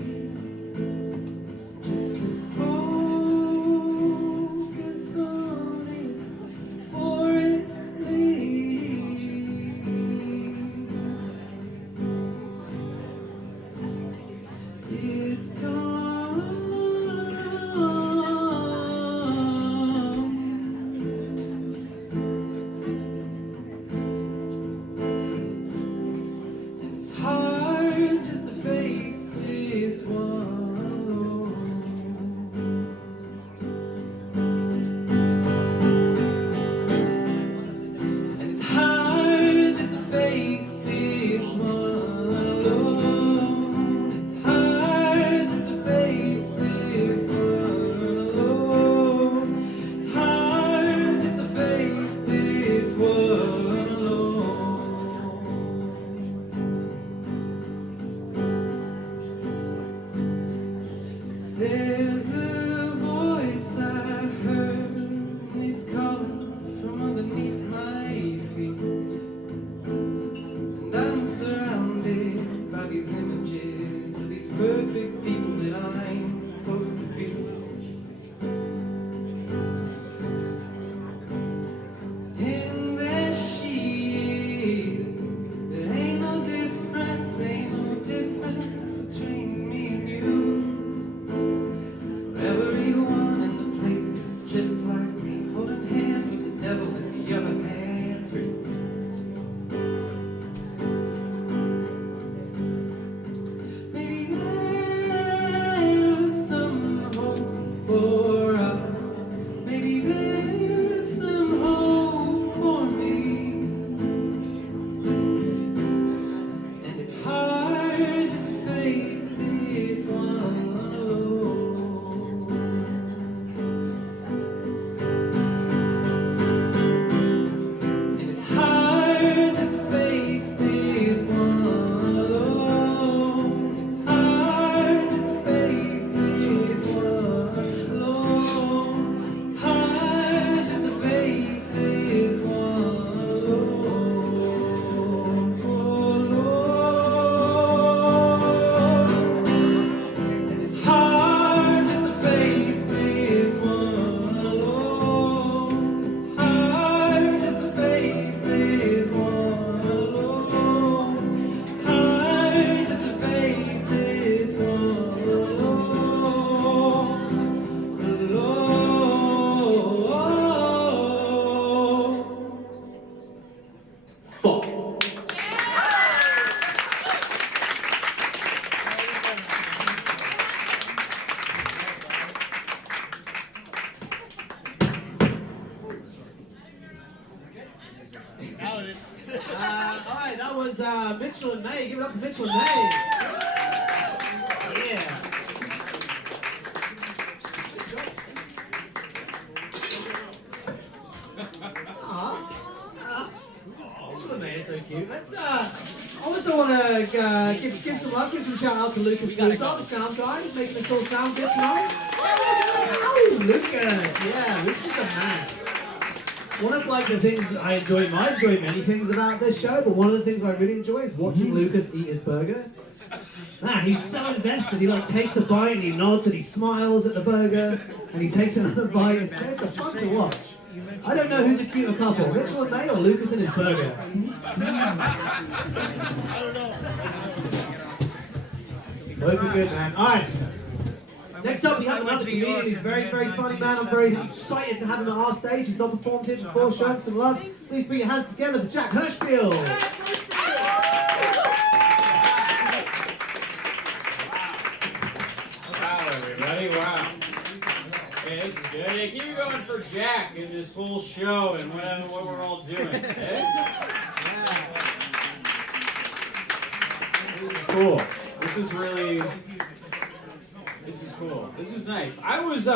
just to focus on it before it leaves. It's gone, and it's hard just to face this one alone. And it's hard just to face this one alone. It's hard just to face this one alone. It's hard just to face this one alone. There's a voice I heard, it's calling from underneath my feet. And I'm surrounded by these images of these perfect people that I'm supposed to be. And there she is. There ain't no difference between me and you. Everyone in the place is just like me, holding hands with the devil in the other hands. Maybe there's some hope for us. Maybe there's some hope for me. And it's hard just to face this one alone. Alright, that was Mitchell and May. Give it up for Mitchell and May. Yeah. Mitchell and May is so cute. Let's I also want to give some love, give some shout out to Lucas Luzar, the sound guy, making this all sound good tonight. Oh, Lucas, yeah, Lucas is a man. One of like the things I enjoy many things about this show, but one of the things I really enjoy is watching Lucas eat his burger. Man, he's so invested. He like takes a bite and he nods and he smiles at the burger and he takes another bite. It's fun to watch. I don't know who's a cuter couple, Mitchell and May or Lucas and his burger. Both are good, man. All right. Next up, we have another comedian. He's a very, very funny man. I'm very excited to have him at our stage. He's not performed here before. Show him some love. Please put your hands together for Jack Hirschfield. Wow, everybody. Wow. Hey, this is good. Hey, keep it going for Jack in this whole show and what we're all doing. Hey? This is cool. This is really... This is cool. This is nice. I was,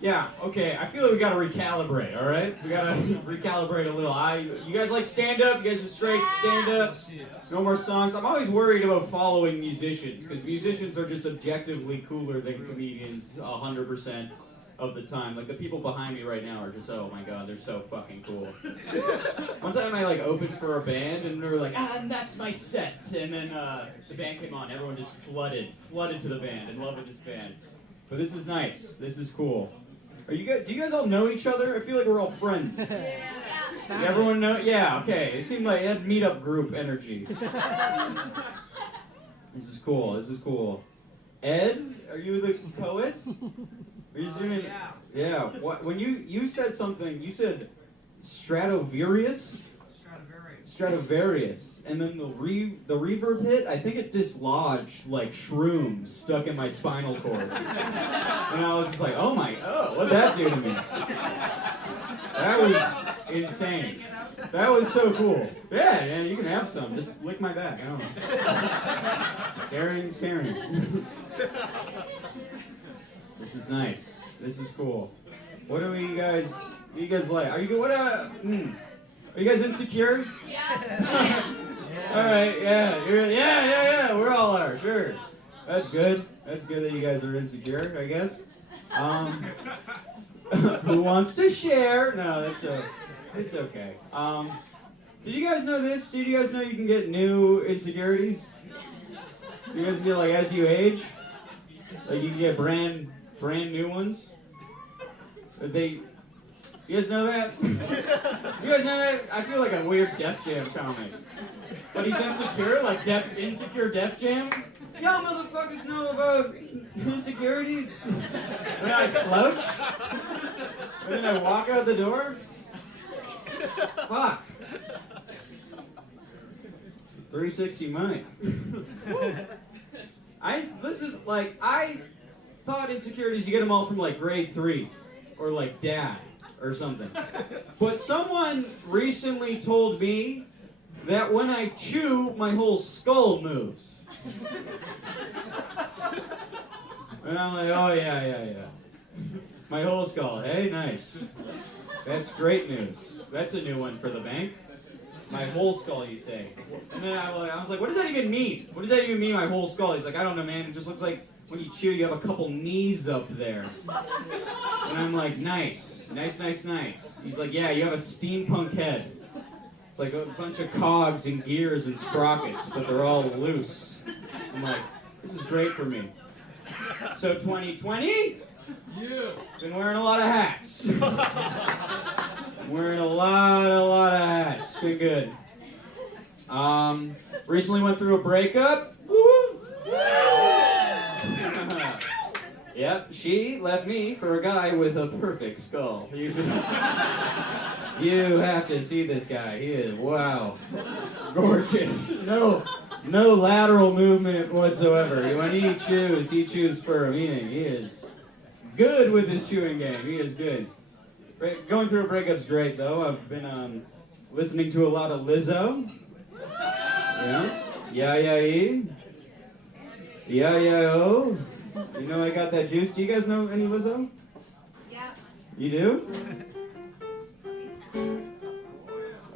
yeah, okay. I feel like we gotta recalibrate, all right? We gotta recalibrate a little. You guys like stand-up? You guys are straight stand-up? No more songs? I'm always worried about following musicians, because musicians are just objectively cooler than comedians 100% of the time. Like, the people behind me right now are just, oh my god, they're so fucking cool. One time I, like, opened for a band, and they were like, and that's my set. And then the band came on. Everyone just flooded to the band and loved this band. But this is nice. This is cool. Do you guys all know each other? I feel like we're all friends. Yeah. Everyone know? Yeah, okay. It seemed like it had meetup group energy. This is cool. This is cool. Ed, are you the poet? Are you doing it? Yeah. What, when you said something, you said Stradivarius? Stradivarius. And then the reverb hit, I think it dislodged like shrooms stuck in my spinal cord. And I was just like, oh, what'd that do to me? That was insane. That was so cool. Yeah, you can have some. Just lick my back. I don't know. Caring's caring. This is nice. This is cool. What do you guys like? Are you good? Are you guys insecure? Yeah. All right. Yeah. Yeah. We're all are. Sure. That's good. That's good that you guys are insecure, I guess. Who wants to share? No, it's okay. Did you guys know this? Did you guys know you can get new insecurities? You guys get, like, as you age, like, you can get brand new ones. You guys know that? You guys know that? I feel like a weird Def Jam comic. But he's insecure, like insecure Def Jam. Y'all motherfuckers know about insecurities? And then I slouch. And then I walk out the door. Fuck. 360 Mike. I thought insecurities, you get them all from like grade 3. Or like dad. Or something. But someone recently told me that when I chew, my whole skull moves. And I'm like, oh yeah. My whole skull. Hey, nice. That's great news. That's a new one for the bank. My whole skull, you say. And then I was like, what does that even mean? What does that even mean, my whole skull? He's like, I don't know, man. It just looks like when you chew, you have a couple knees up there. And I'm like, nice. He's like, yeah, you have a steampunk head. It's like a bunch of cogs and gears and sprockets, but they're all loose. I'm like, this is great for me. So 2020, been wearing a lot of hats. Wearing a lot of hats. Been good. Recently went through a breakup. Woo-hoo. Yep, she left me for a guy with a perfect skull. You have to see this guy. He is, wow, gorgeous. No lateral movement whatsoever. When he chews firm. He is good with his chewing game. He is good. Going through a breakup's great, though. I've been Listening to a lot of Lizzo. Yeah. Yeah-yeah-ee. Yeah-yeah-oh. You know I got that juice. Do you guys know any Lizzo? Yeah. You do?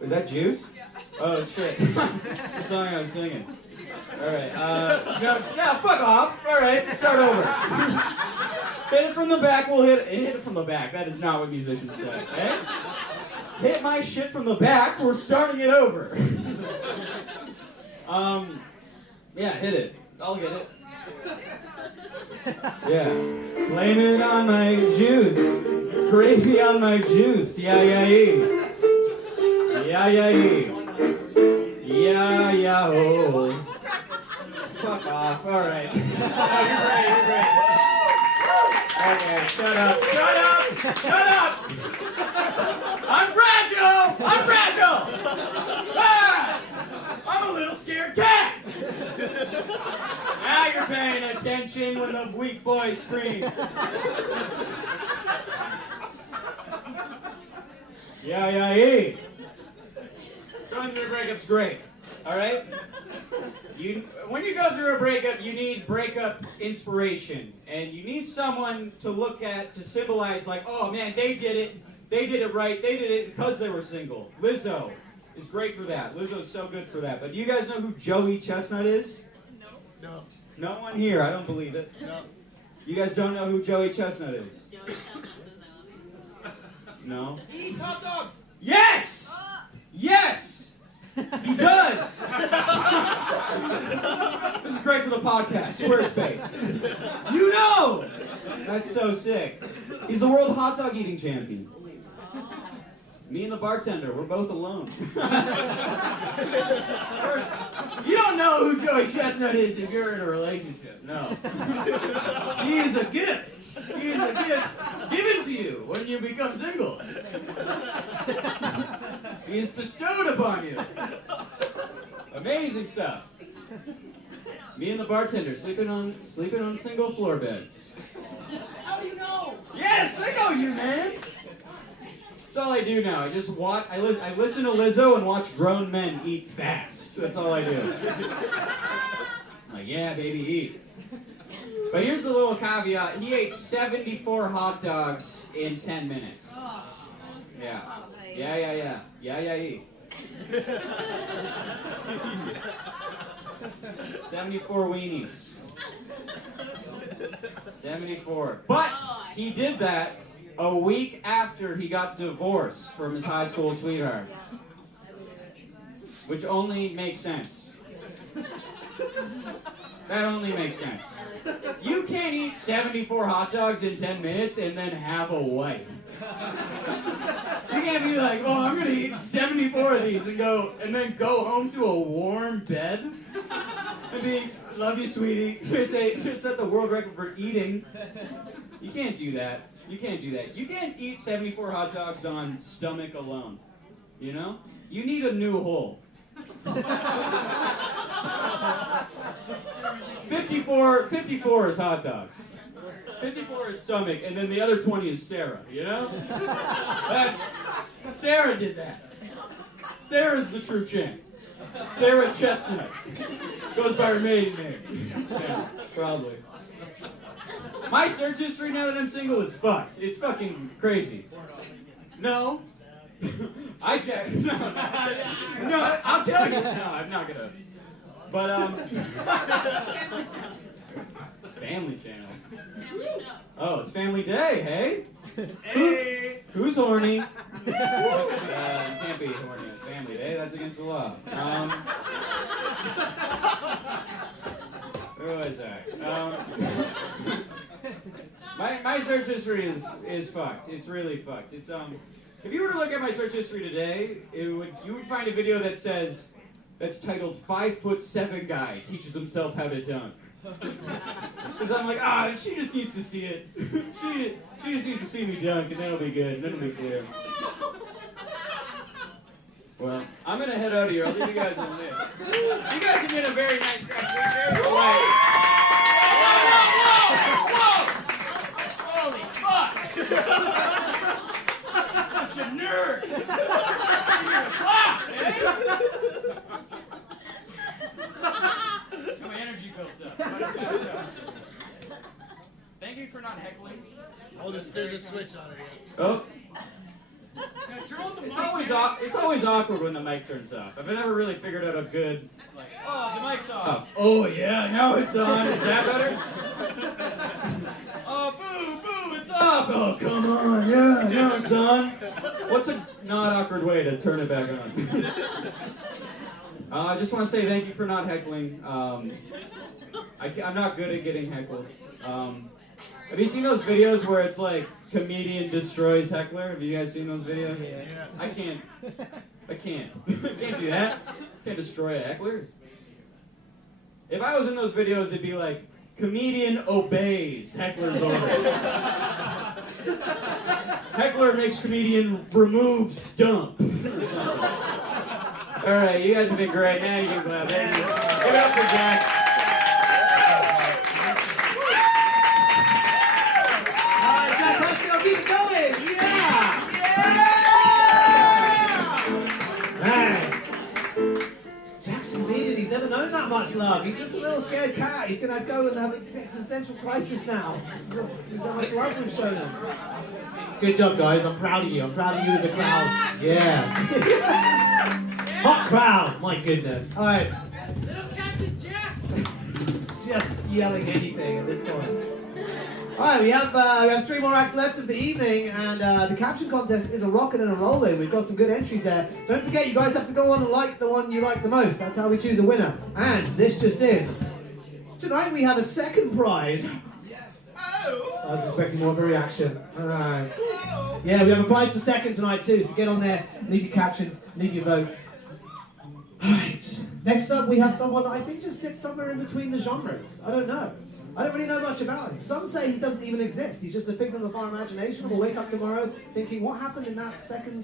Was that Juice? Oh, shit. The song I was singing. Alright, no, fuck off. Alright, start over. Hit it from the back, we'll hit it from the back. That is not what musicians say, okay? Hit my shit from the back, we're starting it over. Yeah, hit it. I'll get it. Yeah. Blame it on my juice. Gravy on my juice. Yeah-yeah-ee. Yeah-yeah-ee. Yeah-yeah-oh. Fuck off. All right. You're great. Okay, shut up. I'm fragile. Ah! I'm a little scared cat. Now you're paying attention when the weak boy screams. Yeah-yeah-ee. Going through a breakup's great, all right? When you go through a breakup, you need breakup inspiration. And you need someone to look at to symbolize like, oh man, they did it right, they did it because they were single. Lizzo is great for that. Lizzo's so good for that. But do you guys know who Joey Chestnut is? No. No one here, I don't believe it. No. You guys don't know who Joey Chestnut is? Joey Chestnut says I love you. No? He eats hot dogs. Yes! Yes! He does! This is great for the podcast, Squarespace. You know! That's so sick. He's the world hot dog eating champion. Me and the bartender, we're both alone. First, you don't know who Joey Chestnut is if you're in a relationship. No. He is a gift. He is a gift given to you when you become single. He is bestowed upon you. Amazing stuff. Me and the bartender sleeping on single floor beds. How do you know? Yes, I know you, man. That's all I do now. I just watch. I listen to Lizzo and watch grown men eat fast. That's all I do. I'm like, yeah, baby, eat. But here's the little caveat. He ate 74 hot dogs in 10 minutes. Yeah. Yeah. 74 weenies. 74. But he did that a week after he got divorced from his high school sweetheart. Which only makes sense. That only makes sense. You can't eat 74 hot dogs in 10 minutes and then have a wife. You can't be like, oh, I'm gonna eat 74 of these and then go home to a warm bed and be, love you, sweetie. Just set the world record for eating. You can't do that. You can't eat 74 hot dogs on stomach alone. You know? You need a new hole. 54 is hot dogs. 54 is stomach, and then the other 20 is Sarah, you know? Sarah did that. Sarah's the true champ. Sarah Chestnut. Goes by her maiden name. Yeah, probably. My search history now that I'm single is fucked. It's fucking crazy. No. No, I'll tell you. No, I'm not gonna. But, Family Channel. Oh, it's Family Day, hey? Hey! Who's horny? You can't be horny on Family Day, that's against the law. Who was that? My search history is fucked. It's really fucked. It's, if you were to look at my search history today, you would find a video that says, that's titled 5'7" guy teaches himself how to dunk. Because I'm like, she just needs to see it. She just needs to see me dunk, and then it'll be good, and then it'll be clear. Well, I'm gonna head out of here. I'll leave you guys in this. You guys have been a very nice crowd. Very quiet. Whoa! Holy fuck! Bunch of nerds! Clap! Oh. It's always awkward when the mic turns off. I've never really figured out a good. Like, oh, the mic's off. Oh yeah, now it's on. Is that better? Oh, boo, it's off. Oh, come on, yeah, now it's on. What's a not awkward way to turn it back on? I just want to say thank you for not heckling. I'm not good at getting heckled. Have you seen those videos where it's like comedian destroys heckler? Have you guys seen those videos? Yeah. I can't do that. Can't destroy a heckler. If I was in those videos, it'd be like comedian obeys heckler's orders. Heckler makes comedian remove stump. All right, you guys have been great. Now you can clap. Thank you. Give it up for Jack. Keep going! Yeah! Man! Jack's comedian, he's never known that much love. He's just a little scared cat. He's gonna go and have an existential crisis now. There's that much love we've shown him. Good job, guys. I'm proud of you. I'm proud of you as a crowd. Yeah. Hot crowd. My goodness. All right. Little Cactus Jack. Just yelling anything at this point. Alright, we have 3 more acts left of the evening, and the caption contest is a rockin' and a rollin'. We've got some good entries there. Don't forget, you guys have to go on and like the one you like the most. That's how we choose a winner. And this just in. Tonight we have a second prize. Yes! Oh! I was expecting more of a reaction. Alright. Yeah, we have a prize for second tonight too, so get on there, leave your captions, leave your votes. Alright. Next up, we have someone that I think just sits somewhere in between the genres. I don't know. I don't really know much about him. Some say he doesn't even exist. He's just a figment of our imagination. We'll wake up tomorrow thinking, what happened in that 10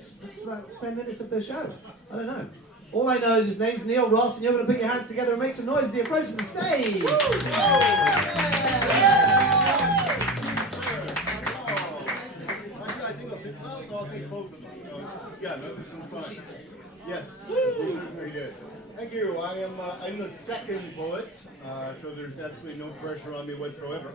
minutes of the show? I don't know. All I know is his name's Neil Ross, and you're going to put your hands together and make some noise as he approaches the stage. Yeah, no, this one's fine. Yes, very good. Thank you. I'm the second poet, so there's absolutely no pressure on me whatsoever.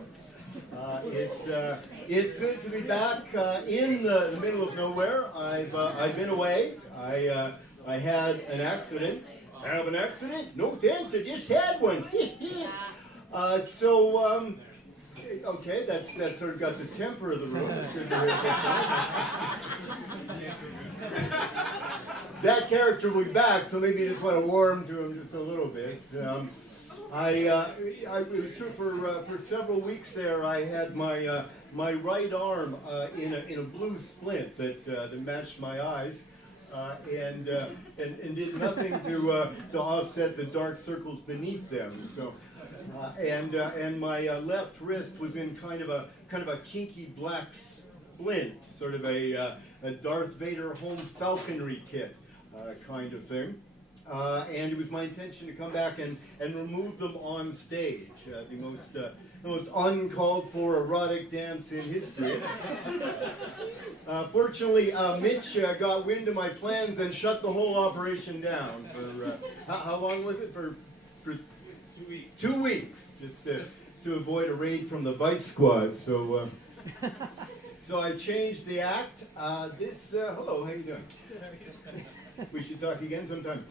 It's good to be back in the middle of nowhere. I've been away. I had an accident. Have an accident? No thanks. I just had one. Okay, that's sort of got the temper of the room. It's good to hear that. That character will be back, so maybe you just want to warm to him just a little bit. It was true for several weeks there. I had my right arm in a blue splint that matched my eyes, and did nothing to offset the dark circles beneath them. So, and my left wrist was in kind of a kinky black splint, sort of a Darth Vader home falconry kit. Kind of thing, and it was my intention to come back and remove them on stage, the most uncalled for erotic dance in history. Fortunately, Mitch got wind of my plans and shut the whole operation down for how long was it? For 2 weeks. 2 weeks, just to avoid a raid from the Vice Squad. So I changed the act. Hello, how you doing? We should talk again sometime.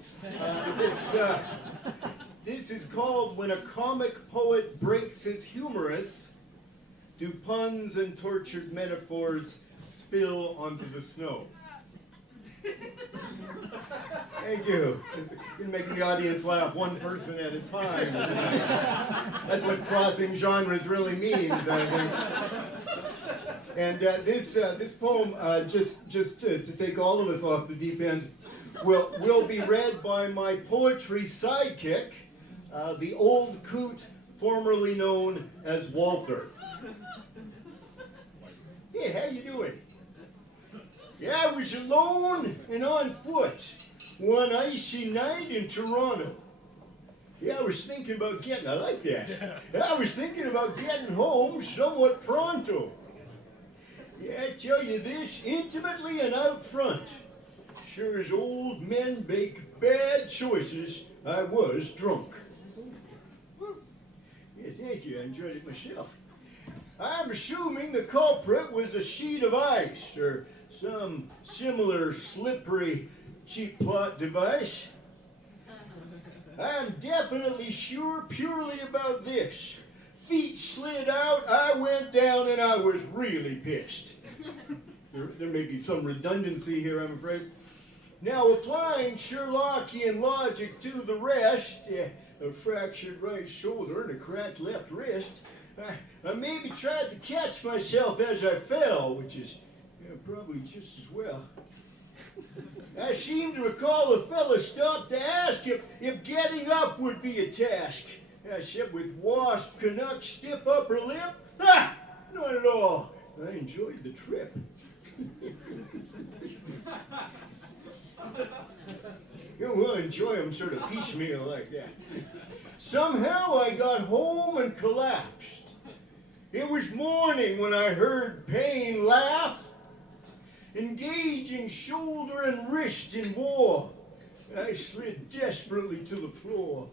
This is called When a Comic Poet Breaks His Humorous, Do Puns and Tortured Metaphors Spill Onto the Snow? Thank you. You're making the audience laugh one person at a time. That's what crossing genres really means, I think. And this poem, just to take all of us off the deep end, will be read by my poetry sidekick, the old coot formerly known as Walter. Hey, how you doing? Yeah, I was alone and on foot one icy night in Toronto. Yeah, I was thinking about getting, I like that. I was thinking about getting home somewhat pronto. Yeah, I tell you this, intimately and out front. Sure as old men make bad choices, I was drunk. Yeah, thank you, I enjoyed it myself. I'm assuming the culprit was a sheet of ice or some similar slippery cheap plot device. I'm definitely sure purely about this. Feet slid out, I went down, and I was really pissed. There may be some redundancy here, I'm afraid. Now, applying Sherlockian logic to the rest, a fractured right shoulder and a cracked left wrist, I maybe tried to catch myself as I fell, which is probably just as well. I seem to recall a fella stopped to ask if getting up would be a task. I said, with wasp, Canuck, stiff upper lip? Ha! Not at all. I enjoyed the trip. You will enjoy them sort of piecemeal like that. Somehow I got home and collapsed. It was morning when I heard Payne laugh, engaging shoulder and wrist in war. I slid desperately to the floor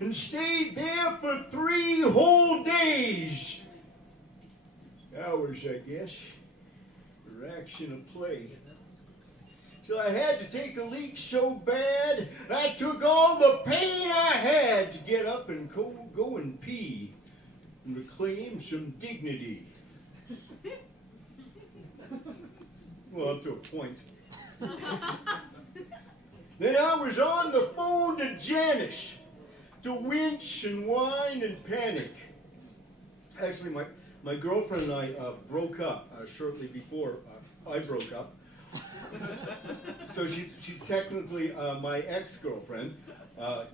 and stayed there for 3 whole days. Hours, I guess, for action of play. So I had to take a leak so bad, I took all the pain I had to get up and go and pee and reclaim some dignity. Well, up to a point. Then I was on the phone to Janice to winch and whine and panic. Actually, my girlfriend and I broke up shortly before I broke up. So she's technically my ex-girlfriend,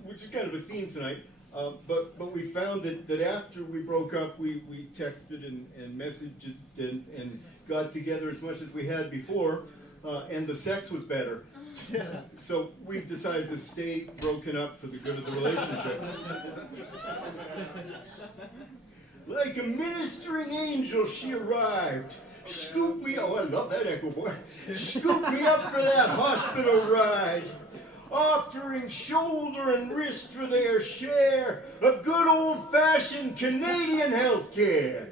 which is kind of a theme tonight. But we found that after we broke up, we texted and messaged and got together as much as we had before, and the sex was better. So we've decided to stay broken up for the good of the relationship. Like a ministering angel, she arrived. Scooped me, oh, I love that echo boy. Scooped me up for that hospital ride, offering shoulder and wrist for their share of good old-fashioned Canadian health care.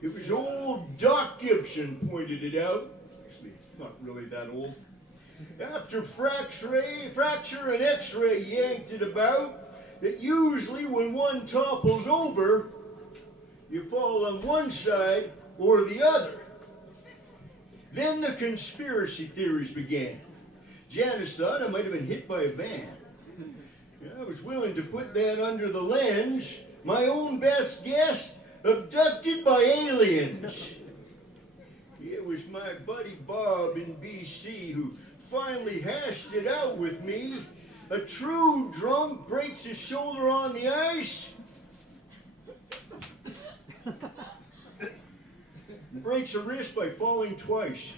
It was old Doc Gibson pointed it out. Actually, it's not really that old. After fracture and x-ray yanked it about, that usually when one topples over, you fall on one side or the other. Then the conspiracy theories began. Janice thought I might have been hit by a van. I was willing to put that under the lens. My own best guess, abducted by aliens. It was my buddy Bob in BC who finally hashed it out with me. A true drunk breaks his shoulder on the ice. Breaks a wrist by falling twice.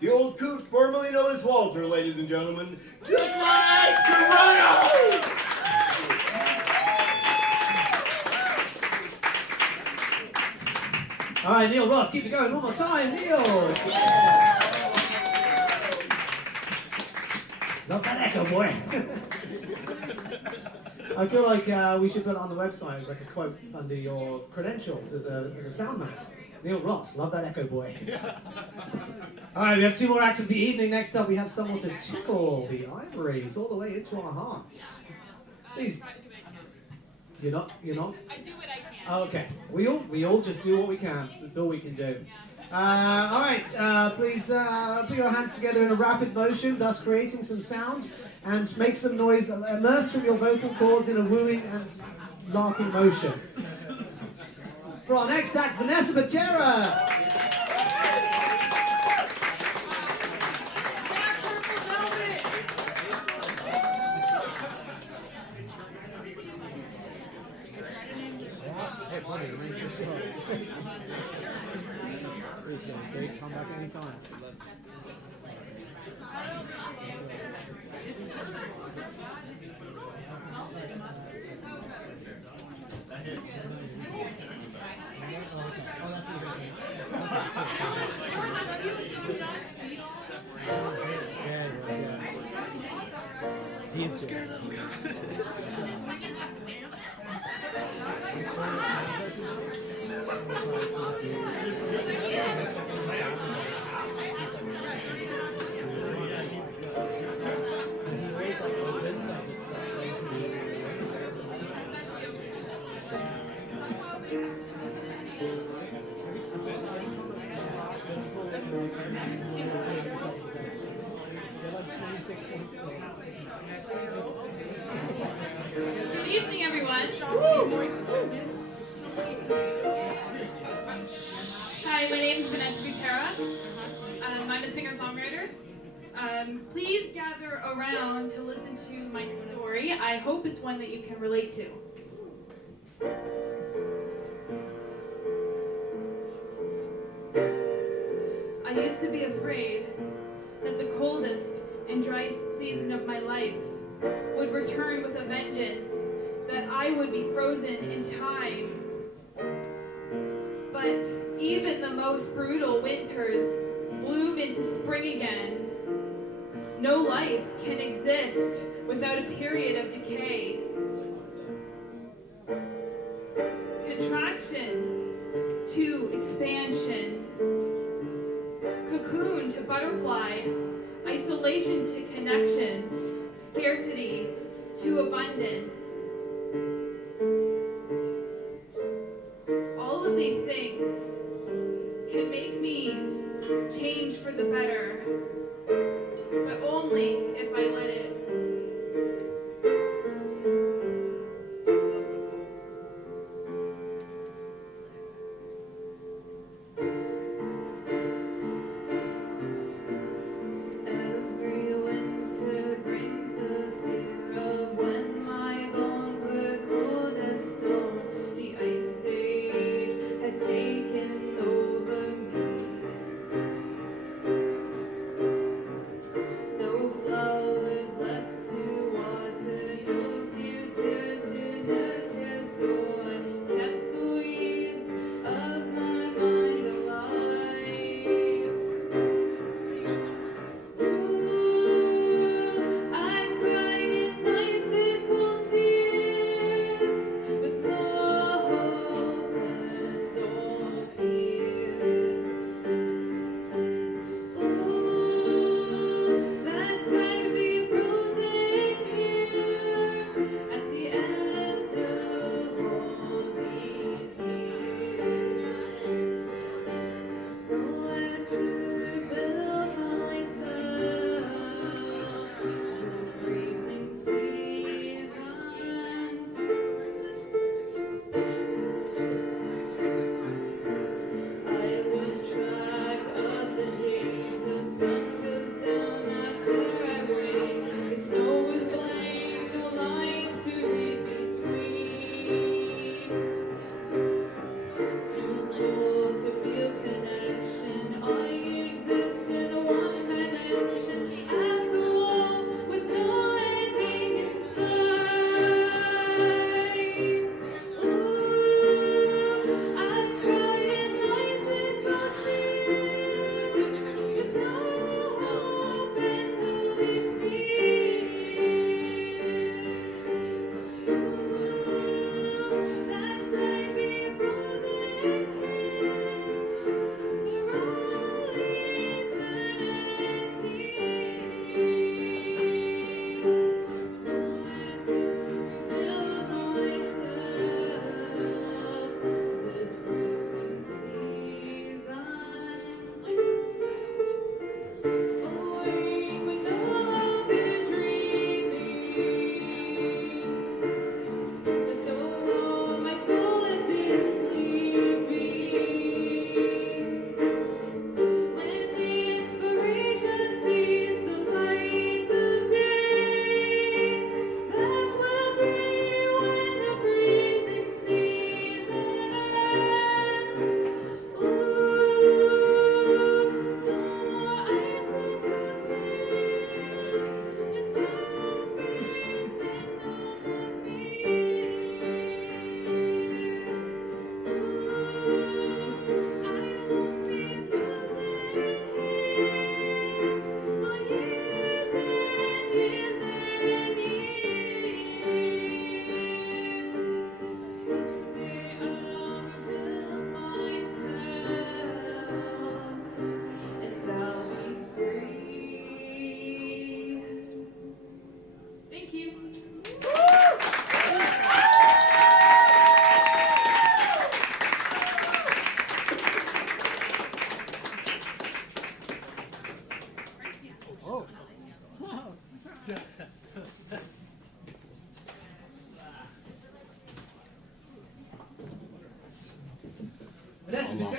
The old coot, formerly known as Walter, ladies and gentlemen. Good night, Toronto! All right, Neil Ross, keep it going one more time, Neil. Love that echo, boy. I feel like we should put it on the website as like a quote under your credentials as a sound man. Neil Ross, love that echo, boy. All right, we have 2 more acts of the evening. Next up, we have someone to tickle the ivories all the way into our hearts. Please. You're not? I do what I can. Oh, okay. We all just do what we can. That's all we can do. All right. Please put your hands together in a rapid motion, thus creating some sound, and make some noise. Immerse from your vocal cords in a wooing and laughing motion. For our next act, Vanessa Batera. Come back anytime. He's scared little guy. Good evening, everyone. Hi, my name is Vanessa Butera. I'm a singer-songwriter. Please gather around to listen to my story. I hope it's one that you can relate to. I used to be afraid that the coldest and driest season of my life would return with a vengeance, that I would be frozen in time. But even the most brutal winters bloom into spring again. No life can exist without a period of decay. Contraction to expansion. Cocoon to butterfly. Isolation to connection. Scarcity to abundance. All of these things can make me change for the better, but only if I let it. Every winter brings the fear of when my bones were cold as stone. The ice age had taken over me.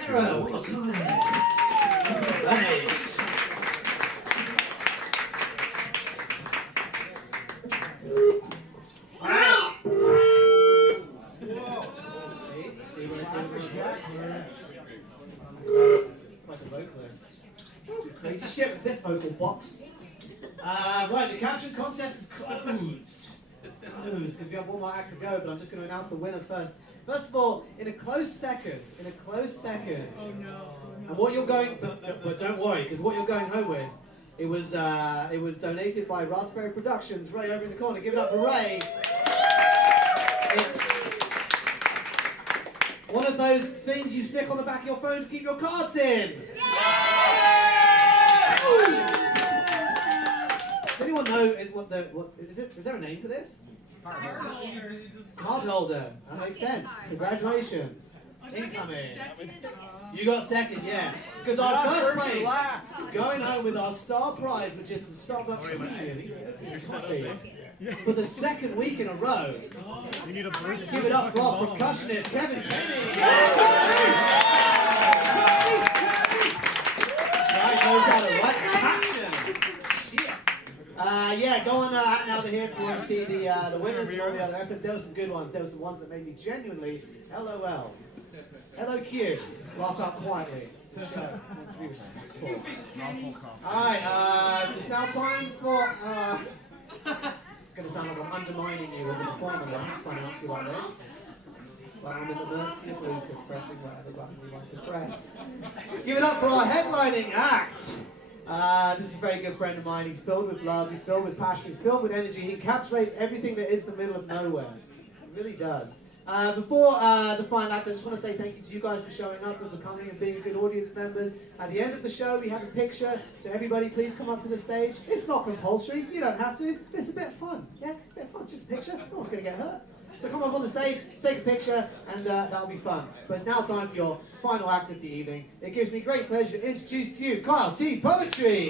Sarah, what time? Right. See what I did with that? Like a vocalist. Do crazy shit with this vocal box. Right, the caption contest is closed. It's closed because we have one more act to go, but I'm just going to announce the winner first. First of all, in a close second. Oh no. And what you're going, but don't worry, because what you're going home with, it was donated by Raspberry Productions. Ray over in the corner, give it up for Ray. It's one of those things you stick on the back of your phone to keep your cards in. Does anyone know what is it? Is there a name for this? Card holder. That makes sense. Congratulations. Incoming. You got second, yeah. Because our first place, going home with our star prize, which is some Starbucks coffee, for the second week in a row. Give it up for our percussionist, Kevin Kenny. Right, knows how to write caption. Shit. Yeah, go on out now here if you want to see the winners and all the other efforts. There were some good ones. There were some ones that made me genuinely LOL. LOQ. Laugh out quietly. It's a show. Meant to be respectful. Alright, it's now time for it's gonna sound like I'm undermining you as a performer when I pronounce you like this. But I'm in the mercy of Lucas pressing whatever buttons he wants to press. Give it up for our headlining act. This is a very good friend of mine. He's filled with love, he's filled with passion, he's filled with energy. He encapsulates everything that is the middle of nowhere. He really does. Before the final act, I just want to say thank you to you guys for showing up and for coming and being good audience members. At the end of the show, we have a picture, so everybody please come up to the stage. It's not compulsory, you don't have to, but it's a bit of fun. Yeah, it's a bit of fun, just a picture, no one's going to get hurt. So come up on the stage, take a picture, and that'll be fun. But it's now time for your final act of the evening. It gives me great pleasure to introduce to you Kyle T. Poetry.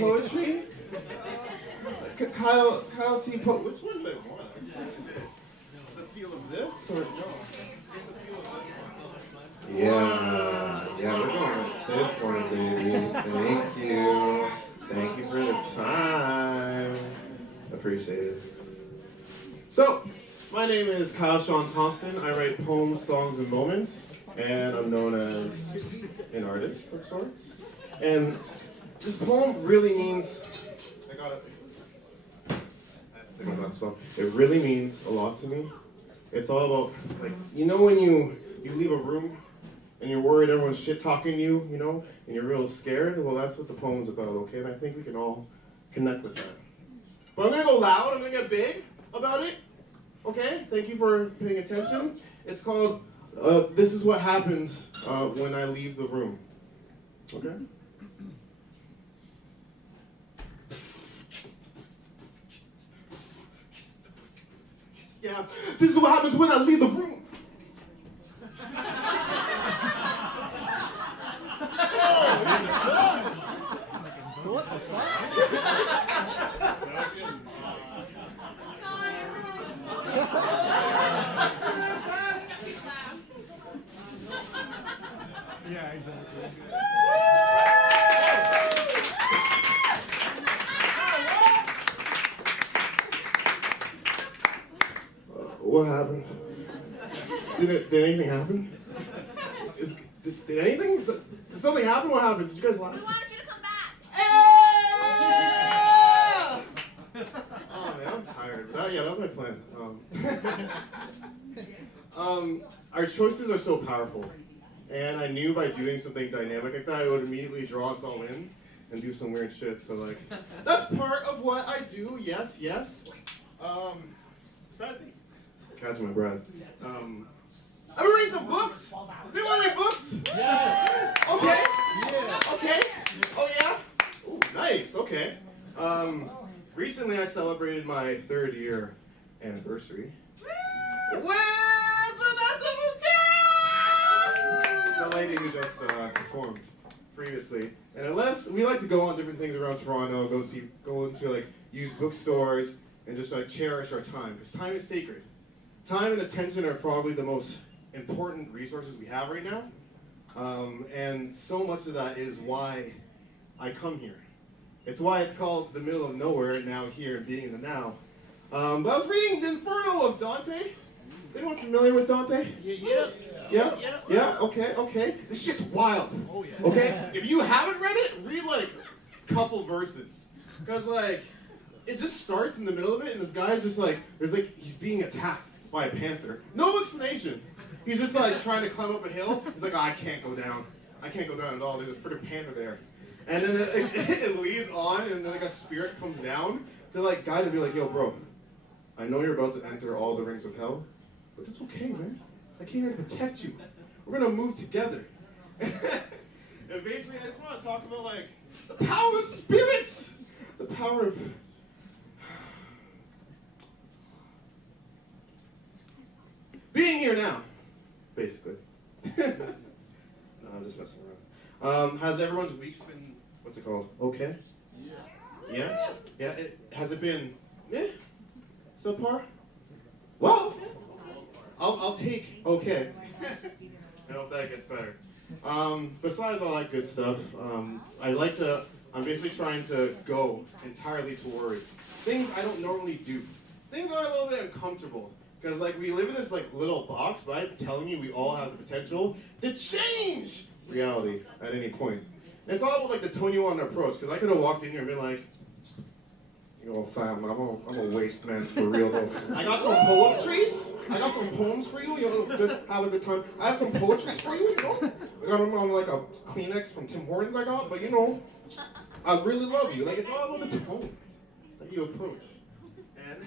Poetry? Kyle T. Which one did I want? The feel of this or no? Yeah, we're going with this one, baby. Thank you for the time. Appreciate it. So, my name is Kyle Sean Thompson. I write poems, songs, and moments, and I'm known as an artist of sorts. And this poem really means, I think I got stuff. It really means a lot to me. It's all about, like, you know when you leave a room and you're worried everyone's shit-talking you, you know, and you're real scared? Well, that's what the poem's about, okay? And I think we can all connect with that. But I'm gonna go loud, I'm gonna get big about it, okay? Thank you for paying attention. It's called, This Is What Happens When I Leave the Room, okay? Yeah, this is what happens when I leave the room. What the fuck? Yeah, exactly. What happened? Did anything happen? Did anything? Did something happen? What happened? Did you guys laugh? We wanted you to come back. Oh man, I'm tired. Yeah, that was my plan. Our choices are so powerful, and I knew by doing something dynamic like that, I would immediately draw us all in and do some weird shit. So like, that's part of what I do. Yes. Besides me, catching my breath. I've been reading some books. Does anyone read books? Yeah. Okay. Yeah. Okay. Oh yeah. Ooh, nice. Okay. Recently I celebrated my 3rd year anniversary with Vanessa Butera, the lady who just performed. previously. And unless we like to go on different things around Toronto, go into like used bookstores and just like cherish our time, because time is sacred. Time and attention are probably the most important resources we have right now. And so much of that is why I come here. It's why it's called the middle of nowhere, now here and being in the now. But I was reading the Inferno of Dante. Is anyone familiar with Dante? Yeah? Okay. This shit's wild. Okay? If you haven't read it, read like a couple verses. Because like, it just starts in the middle of it and this guy's just like, he's being attacked by a panther. No explanation. He's just like trying to climb up a hill. He's like, oh, I can't go down. I can't go down at all. There's a freaking panther there. And then it leads on and then like a spirit comes down to like guide him and be like, yo bro, I know you're about to enter all the rings of hell, but it's okay, man. I came here to protect you. We're gonna move together. And basically, I just want to talk about like the power of spirits, the power of being here now, basically. No, I'm just messing around. Has everyone's week's been, what's it called? Okay? Yeah? Yeah? Has it been, subpar? Well, I'll take okay. I hope that gets better. Besides all that good stuff, I'm basically trying to go entirely towards things I don't normally do. Things that are a little bit uncomfortable. Because like we live in this like little box, but I'm telling you we all have the potential to change reality at any point. And it's all about like the TMoN approach, because I could have walked in here and been like, you know, fam, I'm a waste man for real though. I got some poetries. I got some poems for you. You know, have a good time. I have some poetries for you. You know, I got them on like a Kleenex from Tim Hortons I got. But you know, I really love you. Like it's all about the tone that you approach. And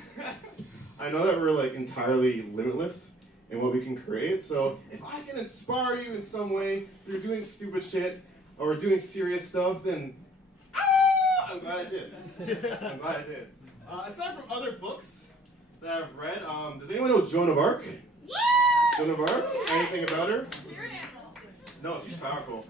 I know that we're like entirely limitless in what we can create. So if I can inspire you in some way through doing stupid shit or doing serious stuff, then I'm glad I did. I'm glad I did. Aside from other books that I've read, does anyone know Joan of Arc? Joan of Arc? Anything about her? No, she's powerful.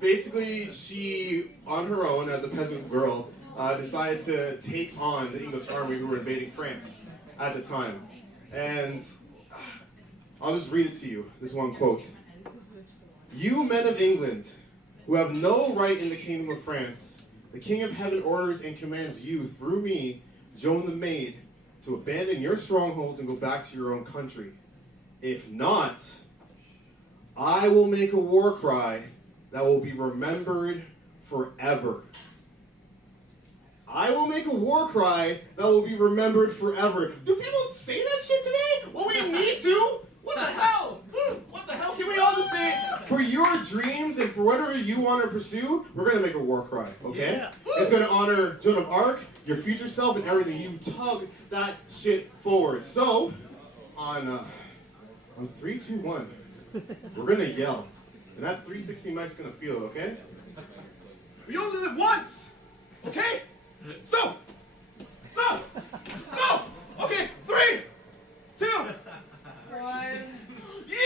Basically, she, on her own, as a peasant girl, decided to take on the English army who were invading France at the time. And I'll just read it to you, this one quote. "You men of England, who have no right in the kingdom of France, the King of Heaven orders and commands you, through me, Joan the Maid, to abandon your strongholds and go back to your own country. If not, I will make a war cry that will be remembered forever." I will make a war cry that will be remembered forever. Do people say that shit today? Well, we need to. What the hell? What the hell? Can we all just say, for your dreams and for whatever you want to pursue, we're going to make a war cry, okay? Yeah. It's going to honor Joan of Arc, your future self, and everything. You tug that shit forward. So, on 3, 2, 1, we're going to yell. And that 360 mic's going to feel it, okay? We only live once, okay? So, okay, 3, 2, 1. Yeah!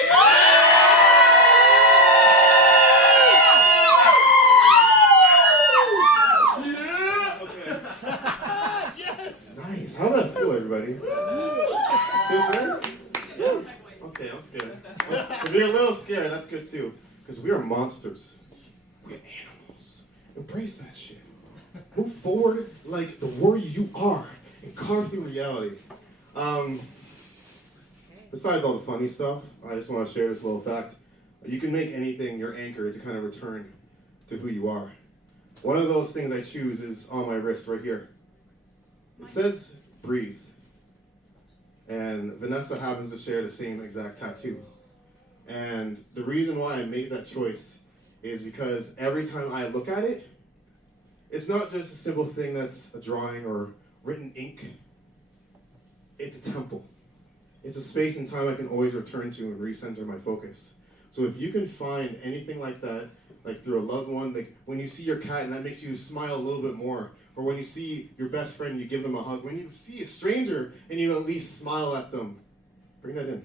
Okay. Yes! Nice. How did that feel, everybody? Good? Yeah. Okay, I'm scared. If you're a little scared, that's good too. Because we are monsters. We're animals. Embrace that shit. Move forward like the warrior you are and carve through reality. Besides all the funny stuff, I just want to share this little fact. You can make anything your anchor to kind of return to who you are. One of those things I choose is on my wrist right here. It says, breathe. And Vanessa happens to share the same exact tattoo. And the reason why I made that choice is because every time I look at it, it's not just a simple thing that's a drawing or written ink. It's a temple. It's a space and time I can always return to and recenter my focus. So if you can find anything like that, like through a loved one, like when you see your cat and that makes you smile a little bit more, or when you see your best friend and you give them a hug, when you see a stranger and you at least smile at them, bring that in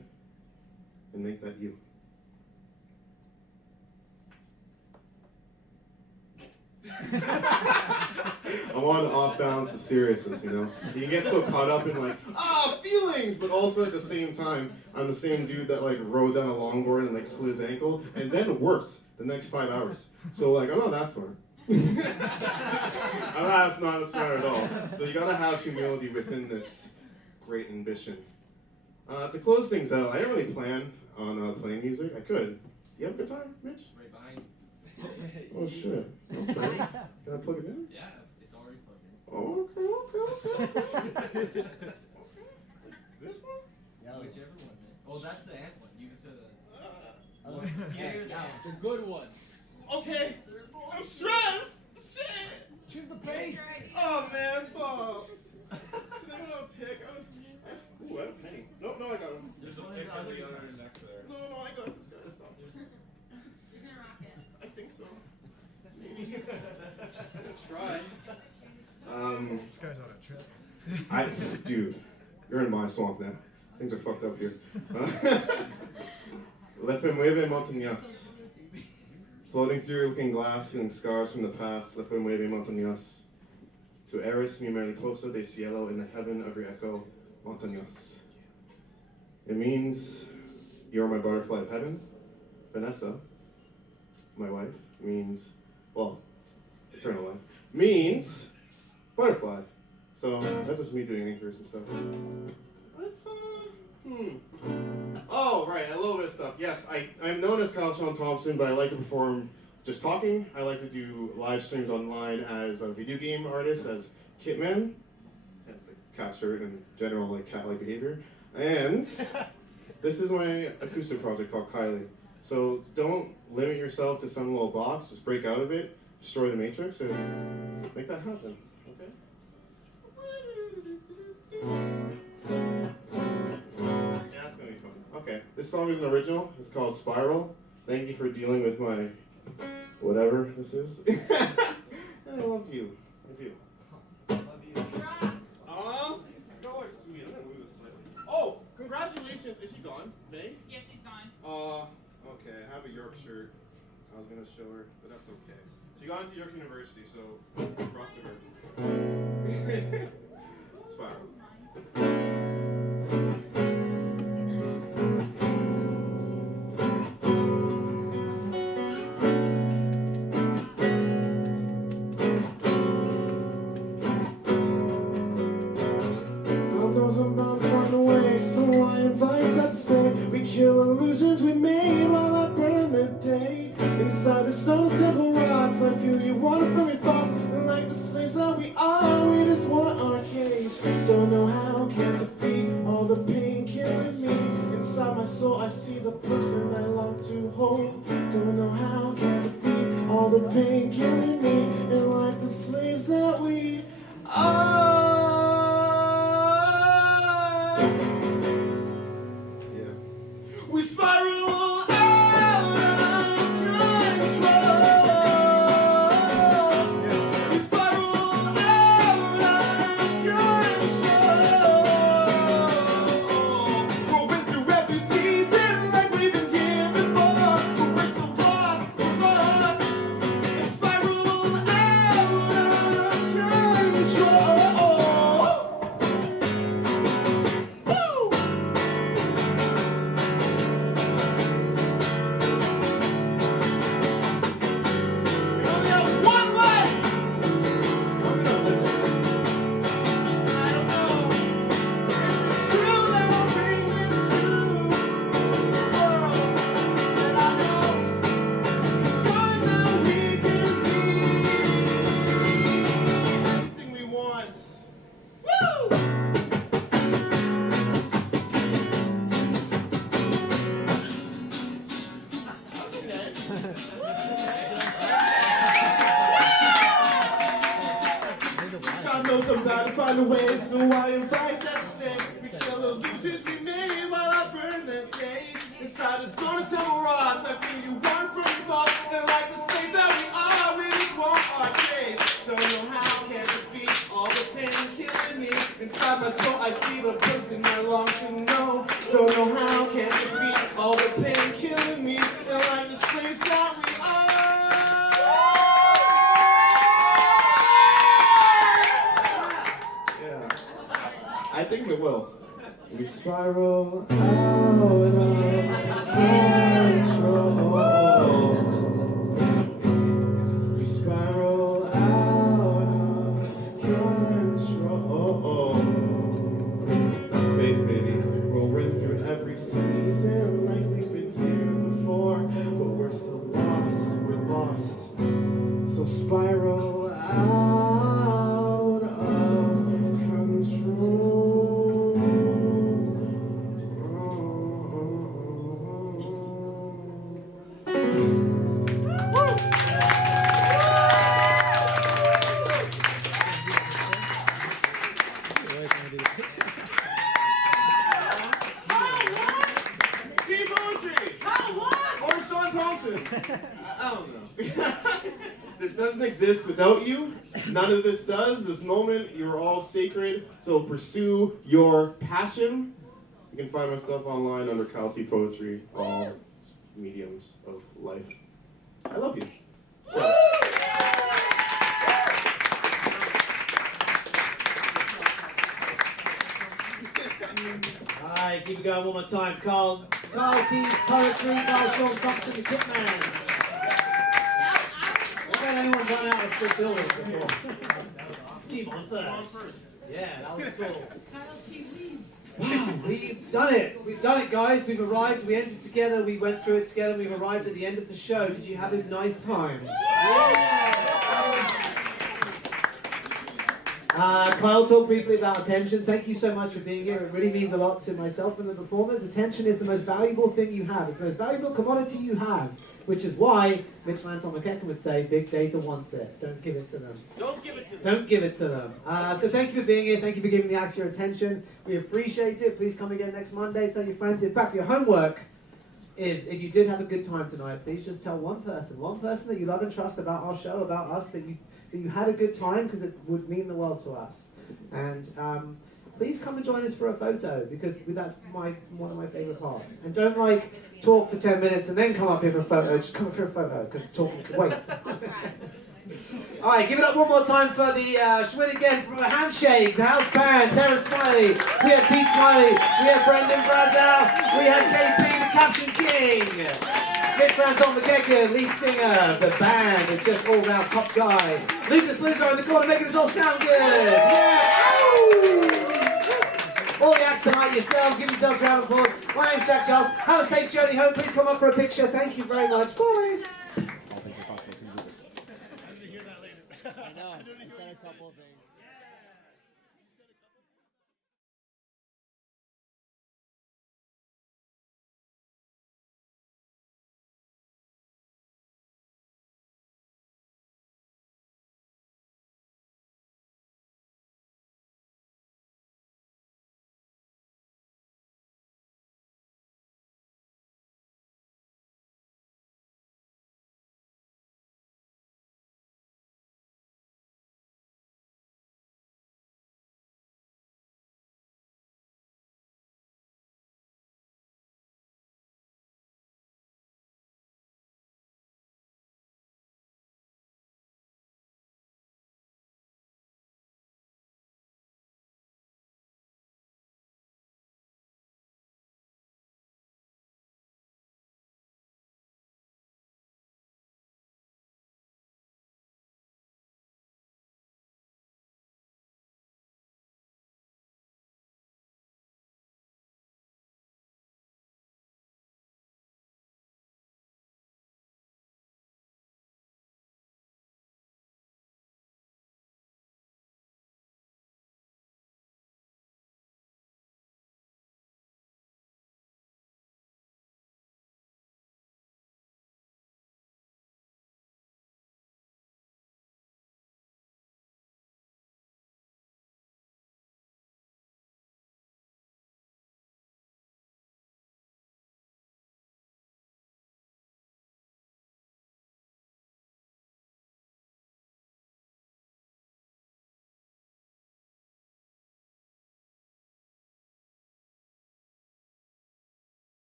and make that you. I'm on off balance to seriousness, you know? You can get so caught up in like, feelings, but also at the same time, I'm the same dude that like rode down a longboard and like split his ankle and then worked the next 5 hours. So like, I'm not that smart. That's not as smart at all. So you gotta have humility within this great ambition. To close things out, I didn't really plan on playing music. I could. Do you have a guitar, Mitch? Right behind you. Oh shit. Okay. Can I plug it in? Yeah, it's already plugged in. Oh, okay. This one? Yeah, whichever one, man. Oh, that's the ant one. You to the. The good one. Okay. I'm stressed. Shit. Choose the bass. Oh man, stop. I don't pick. Ooh, I have a penny. No, I got him. There's a pick on the other neck there. No, I got this guy. Stop. You're gonna rock it. I think so. Maybe. Just gonna try. This guy's on a trip. Dude, you're in my swamp now. Things are fucked up here. Le fe mueve montañas. Floating through looking glass, feeling scars from the past. Le fe mueve montañas. Tu eres mi mariposa de cielo in the heaven of your echo, montañas. It means you're my butterfly of heaven. Vanessa, my wife, means, well, eternal life, means butterfly. So that's just me doing anchors and stuff. Let's, Oh, right, a little bit of stuff. Yes, I'm known as Kyle Sean Thompson, but I like to perform just talking. I like to do live streams online as a video game artist, as Kitman, as the cat shirt and general like cat-like behavior. And this is my acoustic project called Kylie. So don't limit yourself to some little box, just break out of it, destroy the matrix, and make that happen, okay? Yeah, it's gonna be fun. Okay, this song is an original. It's called Spiral. Thank you for dealing with my whatever this is. And I love you. I do. Love you. Y'all are sweet. I'm gonna move this slightly. Oh, congratulations. Is she gone? May? Yeah, she's gone. Okay. I have a York shirt. I was gonna show her, but that's okay. She got into York University, so props to her. Spiral. I'm bound to find a way, so I invite that stay. We kill illusions we made while I burn the day. Inside the stone temple rots, I feel you water from your thoughts. And like the slaves that we are, we just want our cage. Don't know how, can't defeat all the pain killing me. Inside my soul, I see the person I long to hold. Don't know how, can't defeat all the pain killing me. And like the slaves that we are. We spiral out of control. We spiral out of control. Rolling through every season like we've been here before. But we're still lost, we're lost. We spiral out of control. God knows I'm bound to find a way, so I invite that to stay. We kill illusions we made while I burn the day. Inside the stone temple rods, I feel you run from your thoughts. And like the slaves that we are, we just want our cage. Don't know how, can't defeat all the pain killing me. Inside my soul, I see the person I long to know. Don't know how, can't defeat all the pain killing me. And like the slaves that we are. think it will. We spiral out of control. We spiral out of control. That's faith, baby. We'll run through every season like we've been here before, but we're still lost. We're lost. So spiral out of control. I don't know. This doesn't exist without you. None of this does. This moment, you're all sacred. So pursue your passion. You can find my stuff online under Kyle T Poetry, all mediums of life. I love you. Ciao. Alright, keep it going one more time. Kyle T Poetry, Kyle Sean Thompson, the Kitman. Have anyone run out of big buildings before? TMoN first. Yeah, that was cool. Wow, we've done it. We've done it, guys. We've arrived. We entered together. We went through it together. We've arrived at the end of the show. Did you have a nice time? Kyle talked briefly about attention. Thank you so much for being here. It really means a lot to myself and the performers. Attention is the most valuable thing you have. It's the most valuable commodity you have. Which is why Mitchell Anton McKecken would say, big data wants it. Don't give it to them. Don't give it to them. Don't give it to them. So thank you for being here. Thank you for giving the acts your attention. We appreciate it. Please come again next Monday. Tell your friends. In fact, your homework is, if you did have a good time tonight, please just tell one person that you love and trust about our show, about us, that you had a good time, because it would mean the world to us. And please come and join us for a photo, because that's one of my favorite parts. And don't talk for 10 minutes and then come up here for a photo. Just come up for a photo, because talking can wait. Alright, give it up one more time for the Schwinn again from a handshake, the house band, Tara Smiley, we had Pete Smiley, we had Brendan Brazow, we had KP, the Caption King, Mitch Anton McKecken, lead singer, the band, the just all-round top guy, Lucas Luzo in the corner making us all sound good, yeah! All the acts tonight yourselves, give yourselves a round of applause. My name's Jack Charles, have a safe journey home, please come up for a picture, thank you very much, bye! I know. I said a couple of things.